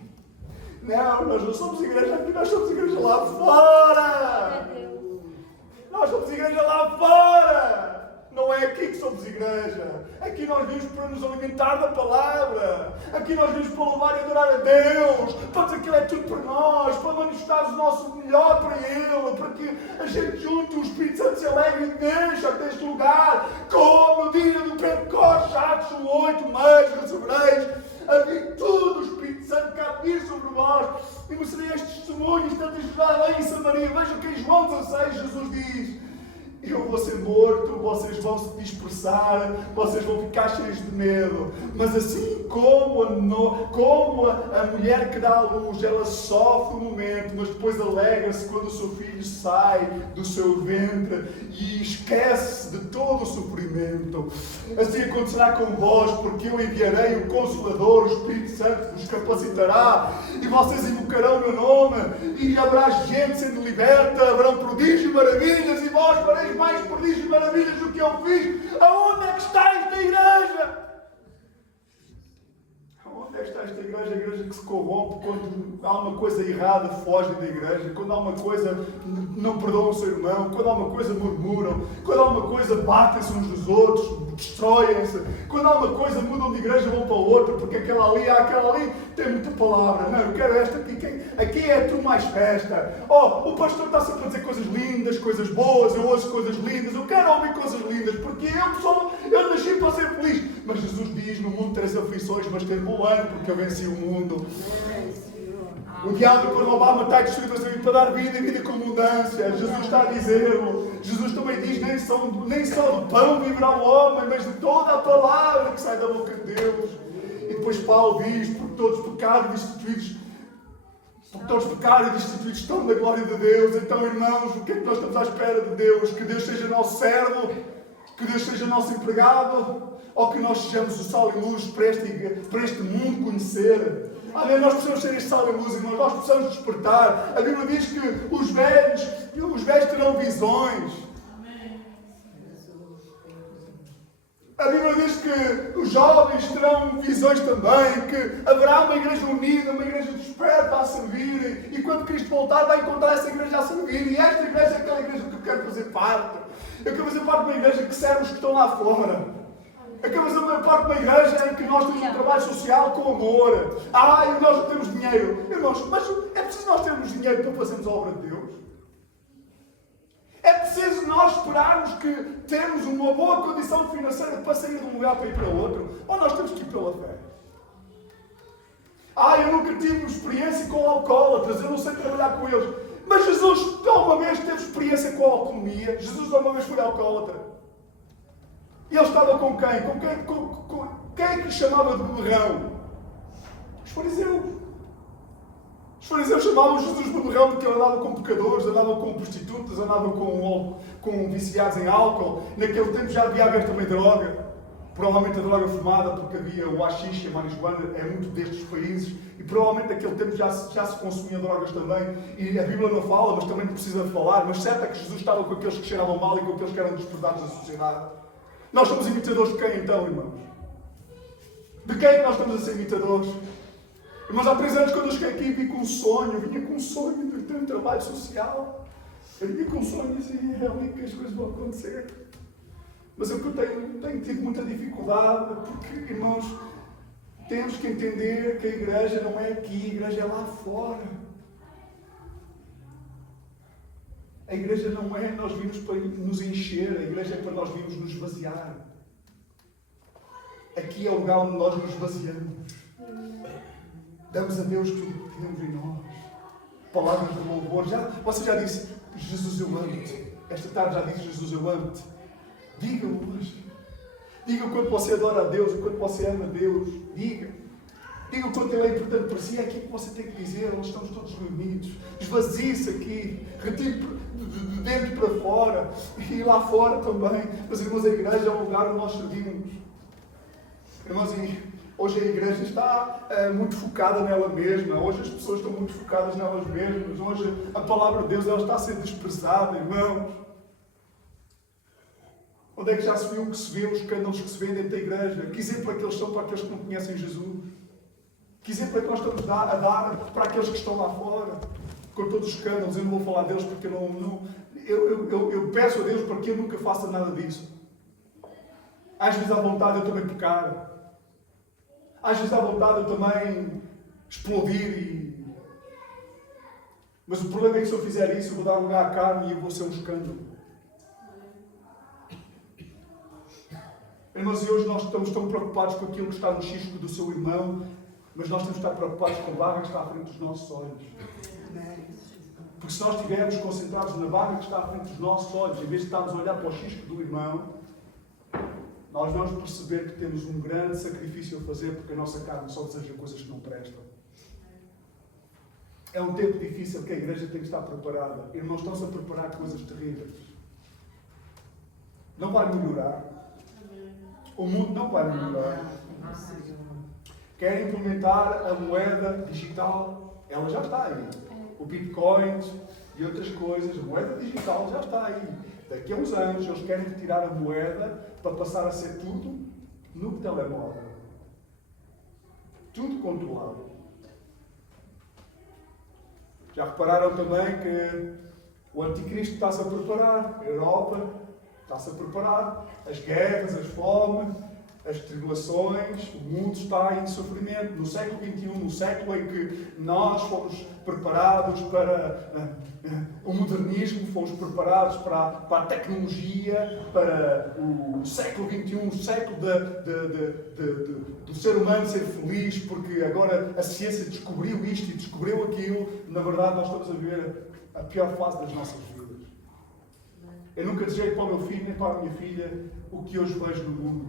Não, nós não somos igreja aqui, nós somos igreja lá fora. Nós somos igreja lá fora. Não é aqui que somos igreja. Aqui nós vimos para nos alimentar da palavra. Aqui nós vimos para louvar e adorar a Deus. Para dizer que Ele é tudo para nós. Para manifestar o nosso melhor para Ele. Para que a gente junto, o Espírito Santo se alegre e deixa deste lugar. Como no dia do Pentecostes, Atos 8, mais recebereis a virtude do Espírito Santo que há de vir sobre vós. E mostrei estes testemunhos, tanto em Jerusalém e Samaria. Vejam que em João 16 Jesus diz: eu vou ser morto, vocês vão se dispersar, vocês vão ficar cheios de medo. Mas assim como a mulher que dá à luz, ela sofre um momento, mas depois alegra-se quando o seu filho sai do seu ventre e esquece de todo o sofrimento. Assim acontecerá com vós, porque eu enviarei o Consolador, o Espírito Santo vos capacitará, e vocês invocarão o meu nome, e haverá gente sendo liberta, haverão prodígios e maravilhas, e vós fareis mais prodígios e maravilhas do que eu fiz. Aonde é que está esta igreja? Aonde é que está esta igreja? A igreja que se corrompe quando há uma coisa errada, fogem da igreja. Quando há uma coisa, não perdoam o seu irmão. Quando há uma coisa, murmuram. Quando há uma coisa, batem-se uns dos outros, destroem-se. Quando há uma coisa, mudam de igreja, vão para outra, porque aquela ali tem muita palavra. Não, eu quero esta aqui. Aqui é tudo mais festa. Oh, o pastor está sempre a dizer coisas lindas, coisas boas, eu ouço coisas lindas, eu quero ouvir coisas lindas, porque eu nasci para ser feliz. Mas Jesus diz: no mundo tereis aflições, mas tem bom ano, porque eu venci o mundo. O diabo para roubar, matar e destruir, mas veio para dar vida e vida com abundância. Jesus está a dizer-lo. Jesus também diz: nem só do pão viverá o homem, mas de toda a palavra que sai da boca de Deus. E depois Paulo diz: porque todos pecaram e destituídos estão da glória de Deus. Então, irmãos, o que é que nós estamos à espera de Deus? Que Deus seja nosso servo? Que Deus seja nosso empregado? Ou que nós sejamos o sal e luz para este mundo conhecer? Amém? Nós precisamos ser este sal e luz, irmãos. Nós precisamos despertar. A Bíblia diz que os velhos terão visões. A Bíblia diz que os jovens terão visões também, que haverá uma igreja unida, uma igreja desperta a servir, e quando Cristo voltar vai encontrar essa igreja a servir, e esta igreja é aquela igreja que eu quero fazer parte. Eu quero fazer parte de uma igreja que serve os que estão lá fora. Eu quero fazer parte de uma igreja em que nós temos um trabalho social com amor. E nós não temos dinheiro. Irmãos, mas é preciso nós termos dinheiro para fazermos a obra de Deus? É preciso nós esperarmos que temos uma boa condição financeira para sair de um lugar para ir para outro? Ou nós temos que ir pela fé? Eu nunca tive experiência com alcoólatras, eu não sei trabalhar com eles. Mas Jesus, uma vez teve experiência com a alcoolemia. Jesus, uma vez foi alcoólatra. E ele estava com quem? Quem é que lhe chamava de beberrão? Os fariseus. Os fariseus chamavam Jesus de beberrão porque ele andava com pecadores, andava com prostitutas, andava com viciados em álcool. Naquele tempo já havia haver também droga. Provavelmente a droga fumada, porque havia o haxixe, a marijuana, é muito destes países. E provavelmente naquele tempo já se consumia drogas também. E a Bíblia não fala, mas também precisa falar. Mas certo é que Jesus estava com aqueles que cheiravam mal e com aqueles que eram desprezados da sociedade. Nós somos imitadores de quem então, irmãos? De quem é que nós estamos a ser imitadores? Irmãos, há 3 anos quando eu cheguei aqui vinha com um sonho de ter um trabalho social. Eu vinha com um sonho e dizia: é ali que as coisas vão acontecer. Mas eu tenho tido muita dificuldade, porque, irmãos, Temos que entender que a igreja não é aqui, a igreja é lá fora. A igreja não é nós vimos para nos encher, a igreja é para nós vimos nos esvaziar. Aqui é o lugar onde nós nos esvaziamos. Damos a Deus tudo o que temos em nós. Palavras de louvor. Você já disse, Jesus eu amo-te. Esta tarde já disse, Jesus eu amo-te. Diga-o hoje. Diga o quanto você adora a Deus, o quanto você ama a Deus. Diga. Diga o quanto Ele é importante para si. É aquilo que você tem que dizer. Nós estamos todos reunidos. Esvazie-se aqui. Retire de dentro para fora. E lá fora também. Mas, irmãos, a igreja é o lugar onde nós servimos. Irmãos, hoje a igreja está muito focada nela mesma. Hoje as pessoas estão muito focadas nelas mesmas. Hoje a palavra de Deus ela está a ser desprezada, irmãos. Onde é que já se viu que se vê os escândalos que se vêem dentro da igreja? Que exemplo é que eles são para aqueles que não conhecem Jesus? Que exemplo é que nós estamos a dar para aqueles que estão lá fora? Com todos os escândalos, eu não vou falar deles porque eu peço a Deus para que eu nunca faça nada disso. Às vezes à vontade eu também pecar. Às vezes à vontade eu também explodir. Mas o problema é que se eu fizer isso, eu vou dar lugar à carne e eu vou ser um escândalo. Irmãos, e hoje nós estamos tão preocupados com aquilo que está no cisco do seu irmão, mas nós temos que estar preocupados com a vaga que está à frente dos nossos olhos. Porque se nós estivermos concentrados na vaga que está à frente dos nossos olhos, em vez de estarmos a olhar para o cisco do irmão, nós vamos perceber que temos um grande sacrifício a fazer porque a nossa carne só deseja coisas que não prestam. É um tempo difícil que a igreja tem que estar preparada. Irmãos, estão-se a preparar coisas terríveis. Não vai melhorar. O mundo não vai melhorar. Querem implementar a moeda digital. Ela já está aí. O Bitcoin e outras coisas. A moeda digital já está aí. Daqui a uns anos eles querem retirar a moeda para passar a ser tudo no telemóvel. Tudo controlado. Já repararam também que o anticristo está-se a preparar. A Europa está-se a preparar. As guerras, as fomes, as tribulações, o mundo está em sofrimento. No século XXI, no século em que nós fomos preparados para o modernismo, fomos preparados para a tecnologia, para o século XXI, o século do ser humano ser feliz, porque agora a ciência descobriu isto e descobriu aquilo. Na verdade, nós estamos a viver a pior fase das nossas vidas. Eu nunca desejei para o meu filho nem para a minha filha o que hoje vejo no mundo.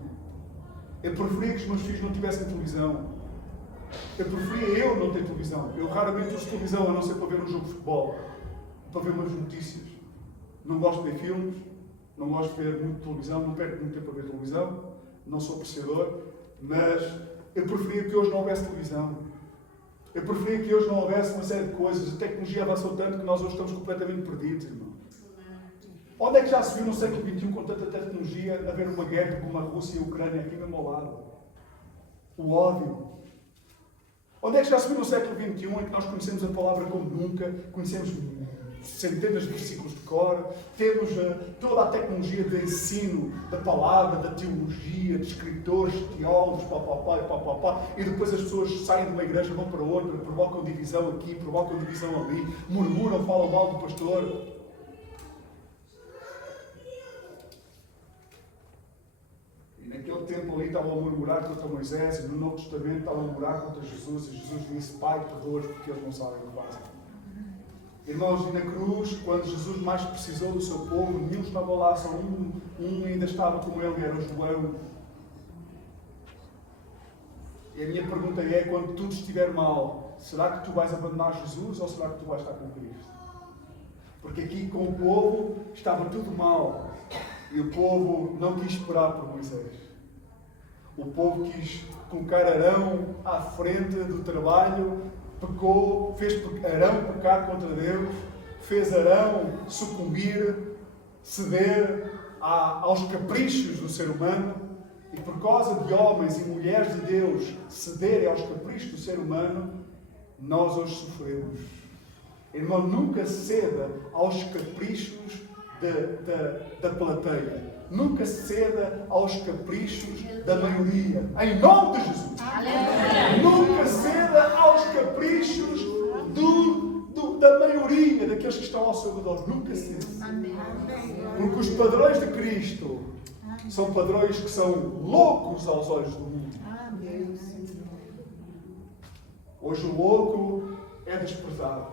Eu preferia que os meus filhos não tivessem televisão. Eu preferia eu não ter televisão. Eu raramente uso televisão, a não ser para ver um jogo de futebol, para ver umas notícias. Não gosto de ver filmes, não gosto de ver muito televisão, não perco muito tempo a ver televisão, não sou apreciador, mas eu preferia que hoje não houvesse televisão. Eu preferia que hoje não houvesse uma série de coisas. A tecnologia avançou tanto que nós hoje estamos completamente perdidos, irmão. Onde é que já se viu no século XXI com tanta tecnologia haver uma guerra como a Rússia e a Ucrânia aqui mesmo ao lado? O ódio. Onde é que já se viu no século XXI em que nós conhecemos a palavra como nunca, conhecemos centenas de versículos de cor, temos toda a tecnologia de ensino da palavra, da teologia, de escritores, teólogos, e depois as pessoas saem de uma igreja, vão para outra, provocam divisão aqui, provocam divisão ali, murmuram, falam mal do pastor. Naquele tempo ali estavam a murmurar contra Moisés, e no Novo Testamento estavam a murmurar contra Jesus, e Jesus disse: Pai, perdoa-os porque eles não sabem o que fazem. Irmãos, e na cruz, quando Jesus mais precisou do seu povo, nenhum estava lá, só um ainda estava com ele, era o João. E a minha pergunta é, quando tudo estiver mal, será que tu vais abandonar Jesus ou será que tu vais estar com Cristo? Porque aqui com o povo estava tudo mal. E o povo não quis esperar por Moisés. O povo quis colocar Arão à frente do trabalho, pecou, fez Arão pecar contra Deus, fez Arão sucumbir, ceder aos caprichos do ser humano. E por causa de homens e mulheres de Deus cederem aos caprichos do ser humano, nós hoje sofremos. Irmão, nunca ceda aos caprichos da plateia. Nunca ceda aos caprichos da maioria. Em nome de Jesus. Nunca ceda aos caprichos da maioria daqueles que estão ao seu redor. Nunca ceda. Porque os padrões de Cristo são padrões que são loucos aos olhos do mundo. Hoje o louco é desprezado.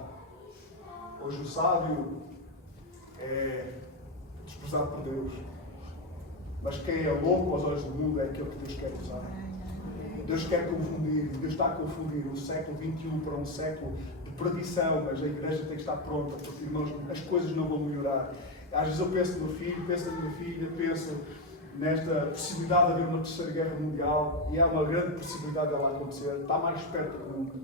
Hoje o sábio é desprezado por Deus. Mas quem é louco aos olhos do mundo é aquele que Deus quer usar. Deus quer confundir, Deus está a confundir o século XXI para um século de perdição, mas a igreja tem que estar pronta, porque, irmãos, as coisas não vão melhorar. Às vezes eu penso no meu filho, penso na minha filha, penso nesta possibilidade de haver uma terceira guerra mundial, e é uma grande possibilidade dela acontecer, está mais perto do que nunca.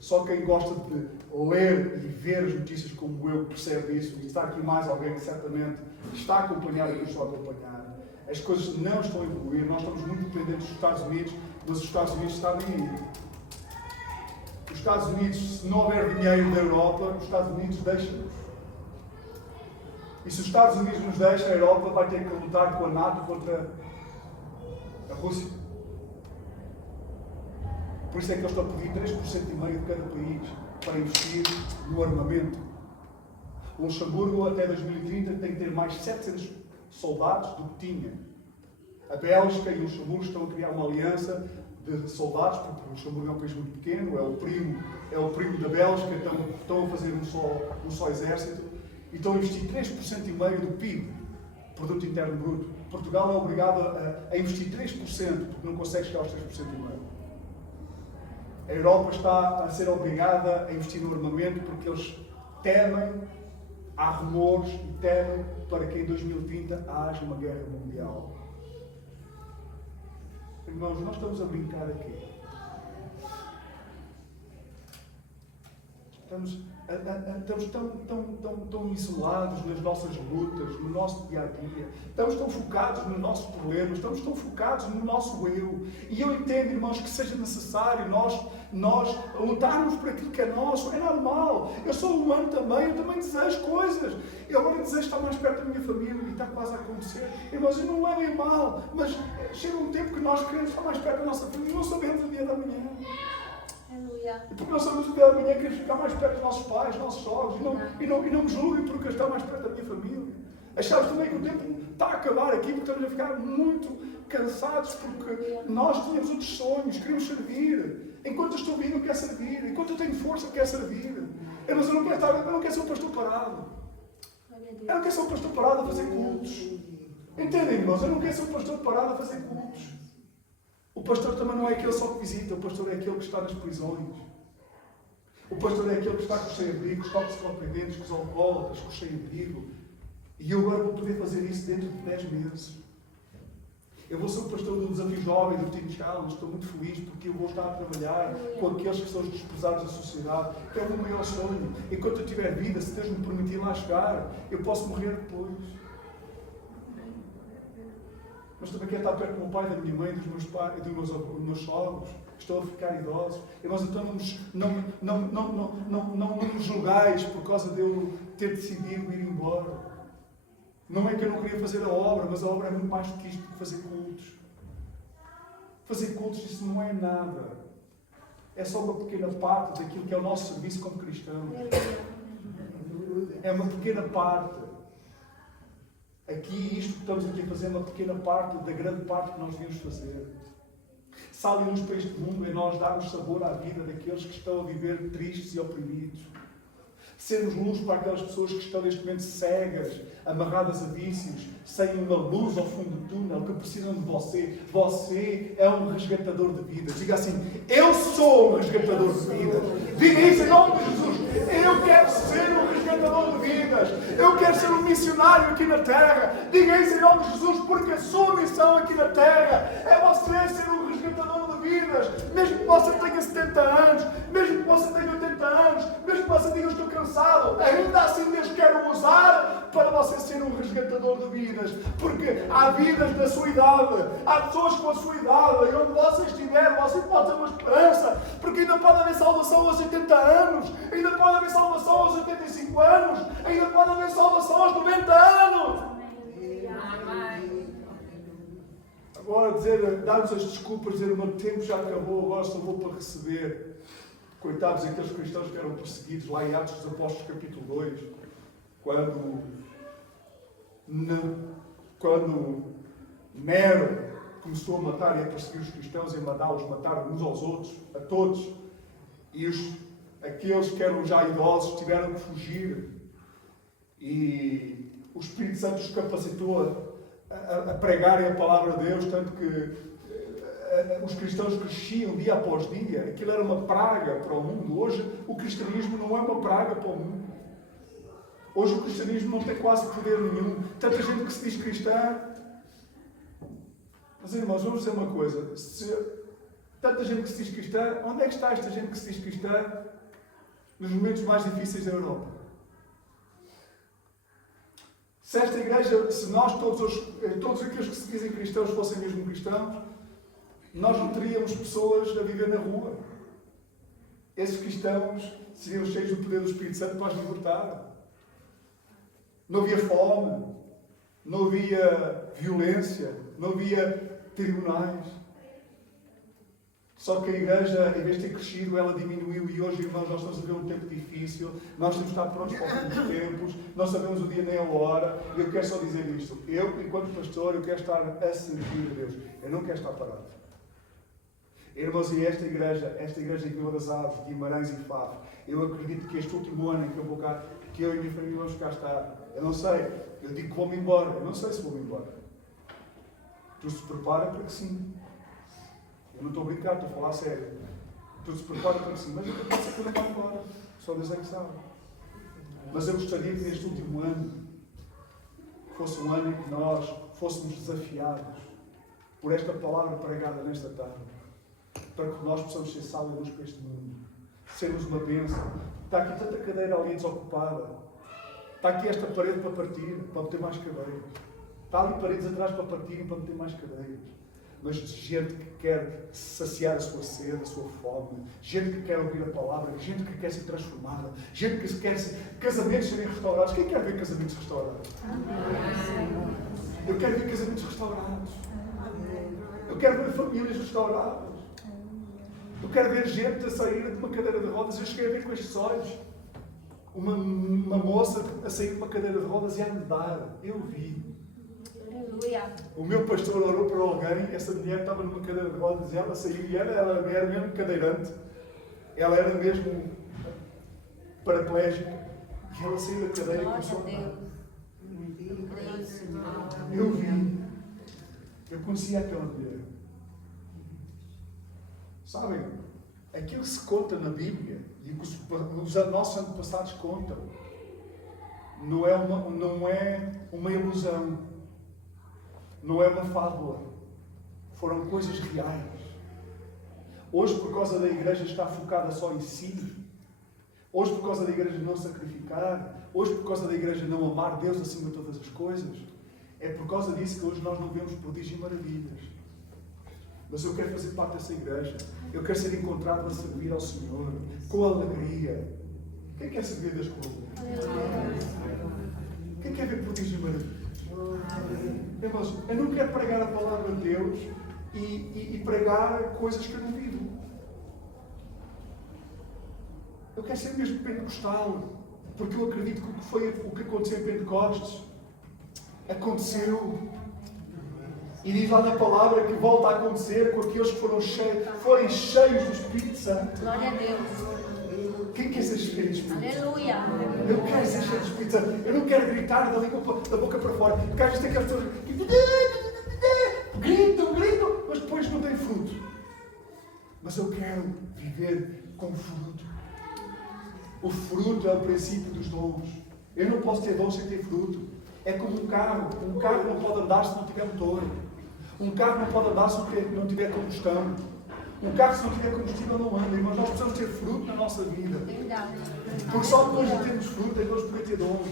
Só quem gosta de ler e ver as notícias como eu percebe isso, e está aqui mais alguém que certamente está a acompanhar e eu estou a acompanhar. As coisas não estão a evoluir, nós estamos muito dependentes dos Estados Unidos, mas os Estados Unidos estão aí. Os Estados Unidos, se não houver dinheiro da Europa, os Estados Unidos deixam-nos. E se os Estados Unidos nos deixam, a Europa vai ter que lutar com a NATO contra a Rússia. Por isso é que eles estão a pedir 3,5% de cada país para investir no armamento. O Luxemburgo, até 2030, tem que ter mais 700 soldados do que tinha. A Bélgica e o Luxemburgo estão a criar uma aliança de soldados, porque o Luxemburgo é um país muito pequeno, é o primo da Bélgica, estão a fazer um só exército, e estão a investir 3,5% do PIB, Produto Interno Bruto. Portugal é obrigado a investir 3%, porque não consegue chegar aos 3,5%. A Europa está a ser obrigada a investir no armamento porque eles temem, há rumores e temem para que em 2030 haja uma guerra mundial. Irmãos, nós estamos a brincar aqui. Estamos tão isolados nas nossas lutas, no nosso dia a dia. Estamos tão focados nos nossos problemas, estamos tão focados no nosso eu. E eu entendo, irmãos, que seja necessário nós lutarmos por aquilo que é nosso. É normal. Eu sou humano também, eu também desejo coisas. Eu agora desejo estar mais perto da minha família e está quase a acontecer. Irmãos, eu não levem mal, mas chega um tempo que nós queremos estar mais perto da nossa família e não sabemos o dia da manhã. E porque nós sabemos o dia da manhã, queremos ficar mais perto dos nossos pais, dos nossos sogros, e não me julguem porque eu estou mais perto da minha família. Achamos também que o tempo está a acabar aqui, porque estamos a ficar muito cansados, porque nós tínhamos outros sonhos, queríamos servir. Enquanto eu estou vivo, eu quero servir. Enquanto eu tenho força, eu quero servir. Mas eu não quero ser um pastor parado. Eu não quero ser um pastor parado a fazer cultos. Entendem, irmãos? Eu não quero ser um pastor parado a fazer cultos. O pastor também não é aquele só que visita, o pastor é aquele que está nas prisões. O pastor é aquele que está com os sem-abrigo, com os toxicodependentes, com os alcoólatras, com os sem-abrigo. E eu agora vou poder fazer isso dentro de 10 meses. Eu vou ser o pastor do Desafio Jovem, do Teen Challenge, estou muito feliz porque eu vou estar a trabalhar com aqueles que são os desprezados da sociedade, que é o meu maior sonho. Enquanto eu tiver vida, se Deus me permitir lá chegar, eu posso morrer depois. Mas também quero estar perto do meu pai, da minha mãe, dos meus pais, dos meus sogros. Estou a ficar idosos. Irmãos, então não nos julgais por causa de eu ter decidido ir embora. Não é que eu não queria fazer a obra, mas a obra é muito mais do que isto, do que fazer cultos. Fazer cultos, isso não é nada. É só uma pequena parte daquilo que é o nosso serviço como cristãos. É uma pequena parte. Aqui, isto que estamos aqui a fazer é uma pequena parte da grande parte que nós devemos fazer. Sal e luz para este mundo é nós darmos sabor à vida daqueles que estão a viver tristes e oprimidos. Sermos luz para aquelas pessoas que estão neste momento cegas, amarradas a vícios, sem uma luz ao fundo do túnel, que precisam de você. Você é um resgatador de vidas. Diga assim, eu sou um resgatador de vidas. Diga isso em nome de Jesus. Eu quero ser um resgatador de vidas. Eu quero ser um missionário aqui na terra. Diga isso em nome de Jesus, porque a sua missão aqui na terra é você ser um resgatador de vidas. Mesmo que você tenha 70 anos, mesmo que você tenha 80 anos, mesmo que você diga eu estou cansado, ainda assim Deus quer o usar para você ser um resgatador de vidas. Porque há vidas da sua idade, há pessoas com a sua idade, e onde você estiver, você pode ter uma esperança, porque ainda pode haver salvação aos 80 anos, ainda pode haver salvação aos 85 anos, ainda pode haver salvação aos 90 anos. agora dar-nos as desculpas, dizer o meu tempo já acabou, agora só vou para receber. Coitados daqueles cristãos que eram perseguidos lá em Atos dos Apóstolos capítulo 2, quando Nero começou a matar e a perseguir os cristãos e a matá-los, mataram uns aos outros, a todos, e aqueles que eram já idosos tiveram que fugir, e o Espírito Santo os capacitou a pregarem a palavra de Deus, tanto que os cristãos cresciam dia após dia. Aquilo era uma praga para o mundo. Hoje o cristianismo não é uma praga para o mundo. Hoje o cristianismo não tem quase poder nenhum. Tanta gente que se diz cristã. Mas irmãos, vamos dizer uma coisa. Tanta gente que se diz cristã, onde é que está esta gente que se diz cristã nos momentos mais difíceis da Europa? Se esta igreja, se nós todos aqueles que se dizem cristãos fossem mesmo cristãos, nós não teríamos pessoas a viver na rua. Esses cristãos seriam cheios do poder do Espírito Santo para os libertar. Não havia fome, não havia violência, não havia tribunais. Só que a igreja, em vez de ter crescido, ela diminuiu, e hoje, irmãos, nós estamos a ver um tempo difícil, nós temos de estar prontos para os últimos tempos, não sabemos o dia nem a hora. Eu quero só dizer isto: eu, enquanto pastor, eu quero estar a servir a Deus, eu não quero estar parado. Irmãos, e esta igreja em Vila das Aves, Guimarães e Faf, eu acredito que este último ano em que eu vou cá, que eu e a minha família vamos cá estar, eu não sei, eu digo que vou-me embora, eu não sei se vou-me embora. Tu se prepara para que sim. Eu não estou a brincar, estou a falar a sério. Tu se prepara para que sim, mas eu não sei quando vai embora, só Deus é que sabe. Mas eu gostaria que neste último ano fosse um ano em que nós fôssemos desafiados por esta palavra pregada nesta tarde, para que nós possamos ser sal e luz para este mundo, sermos uma bênção. Está aqui tanta cadeira ali desocupada, está aqui esta parede para partir, para meter mais cadeiras, está ali paredes atrás para partir e para meter mais cadeiras, mas gente que quer saciar a sua sede, a sua fome, gente que quer ouvir a palavra, gente que quer ser transformada, gente que quer casamentos serem restaurados. Quem quer ver casamentos restaurados? Eu quero ver casamentos restaurados, eu quero ver famílias restauradas. Eu quero ver gente a sair de uma cadeira de rodas. Eu cheguei a ver com estes olhos uma moça a sair de uma cadeira de rodas e a andar. Eu vi. Aleluia. O meu pastor orou para alguém, essa mulher estava numa cadeira de rodas e ela saiu, e ela era mesmo cadeirante. Ela era mesmo paraplégica. E ela saiu da cadeira e começou a andar. Eu vi. Eu conhecia aquela mulher. Sabem, aquilo que se conta na Bíblia e que os nossos antepassados contam não é uma ilusão, não é uma fábula, foram coisas reais. Hoje, por causa da igreja estar focada só em si, hoje, por causa da igreja não sacrificar, hoje, por causa da igreja não amar Deus acima de todas as coisas, é por causa disso que hoje nós não vemos prodígios e maravilhas. Mas eu quero fazer parte dessa igreja. Eu quero ser encontrado a servir ao Senhor com alegria. Quem quer servir a Deus com alegria? Quem quer ver prodígios e maravilhas? Irmãos, eu não quero pregar a palavra de Deus e pregar coisas que eu não vivo. Eu quero ser mesmo pentecostal, porque eu acredito que foi o que aconteceu em Pentecostes. Aconteceu. E diz lá na palavra que volta a acontecer com aqueles que forem cheios do Espírito Santo. Glória a Deus. Quem quer ser cheio do Espírito Santo? Aleluia. Eu quero ser cheio do Espírito Santo. Eu não quero gritar da boca para fora. Porque às vezes tem aquelas pessoas que gritam, mas depois não têm fruto. Mas eu quero viver com fruto. O fruto é o princípio dos dons. Eu não posso ter dons sem ter fruto. É como um carro. Um carro não pode andar se não tiver motor. Um carro não pode andar se não tiver combustão. Um carro, se não tiver combustível, não anda. Mas nós precisamos ter fruto na nossa vida. Porque só depois de termos fruto é que nós podemos ter dons.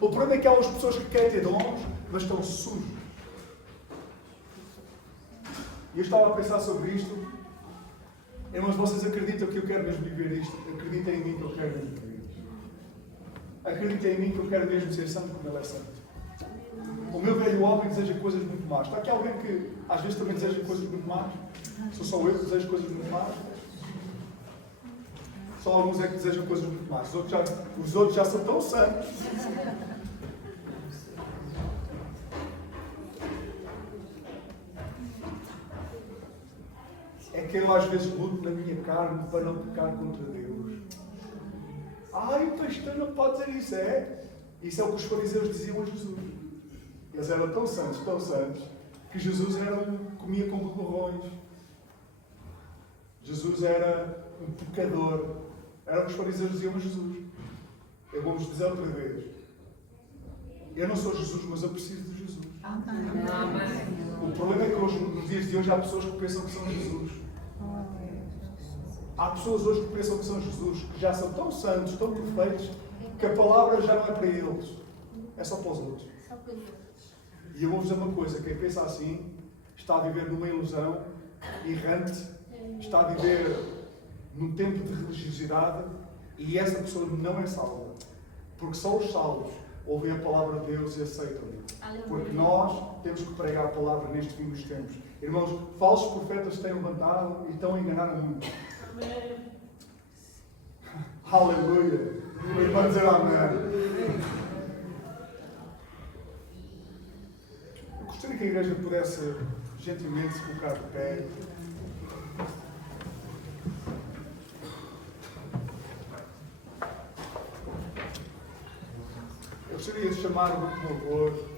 O problema é que há as pessoas que querem ter dons, mas estão sujos. E eu estava a pensar sobre isto. Irmãos, vocês acreditam que eu quero mesmo viver isto? Acreditem em mim que eu quero mesmo viver isto. Acreditem em mim que eu quero mesmo ser santo como Ele é santo. O meu velho homem deseja coisas muito más. Está aqui alguém que às vezes também deseja coisas muito más? Sou só eu que desejo coisas muito más? Só alguns é que desejam coisas muito más. Os outros já são tão santos. É que eu às vezes luto na minha carne para não pecar contra Deus. Ai, o pastor não pode dizer isso. Isso é o que os fariseus diziam a Jesus. Eles eram tão santos, que Jesus comia com beberrões. Jesus era um pecador. Era o que os fariseus diziam a Jesus. Eu vou-vos dizer outra vez. Eu não sou Jesus, mas eu preciso de Jesus. Amém. O problema é que hoje, nos dias de hoje, há pessoas que pensam que são Jesus. Há pessoas hoje que pensam que são Jesus, que já são tão santos, tão perfeitos, que a palavra já não é para eles. É só para os outros. E eu vou-vos dizer uma coisa, quem pensa assim, está a viver numa ilusão errante, está a viver num tempo de religiosidade, e essa pessoa não é salva. Porque só os salvos ouvem a palavra de Deus e aceitam-lhe. Porque nós temos que pregar a palavra neste fim dos tempos. Irmãos, falsos profetas têm levantado e estão a enganar a muitos. Amém. Aleluia! O irmão dizer amém. Eu gostaria que a igreja pudesse gentilmente se colocar de pé. Eu gostaria de chamar o grupo de louvor.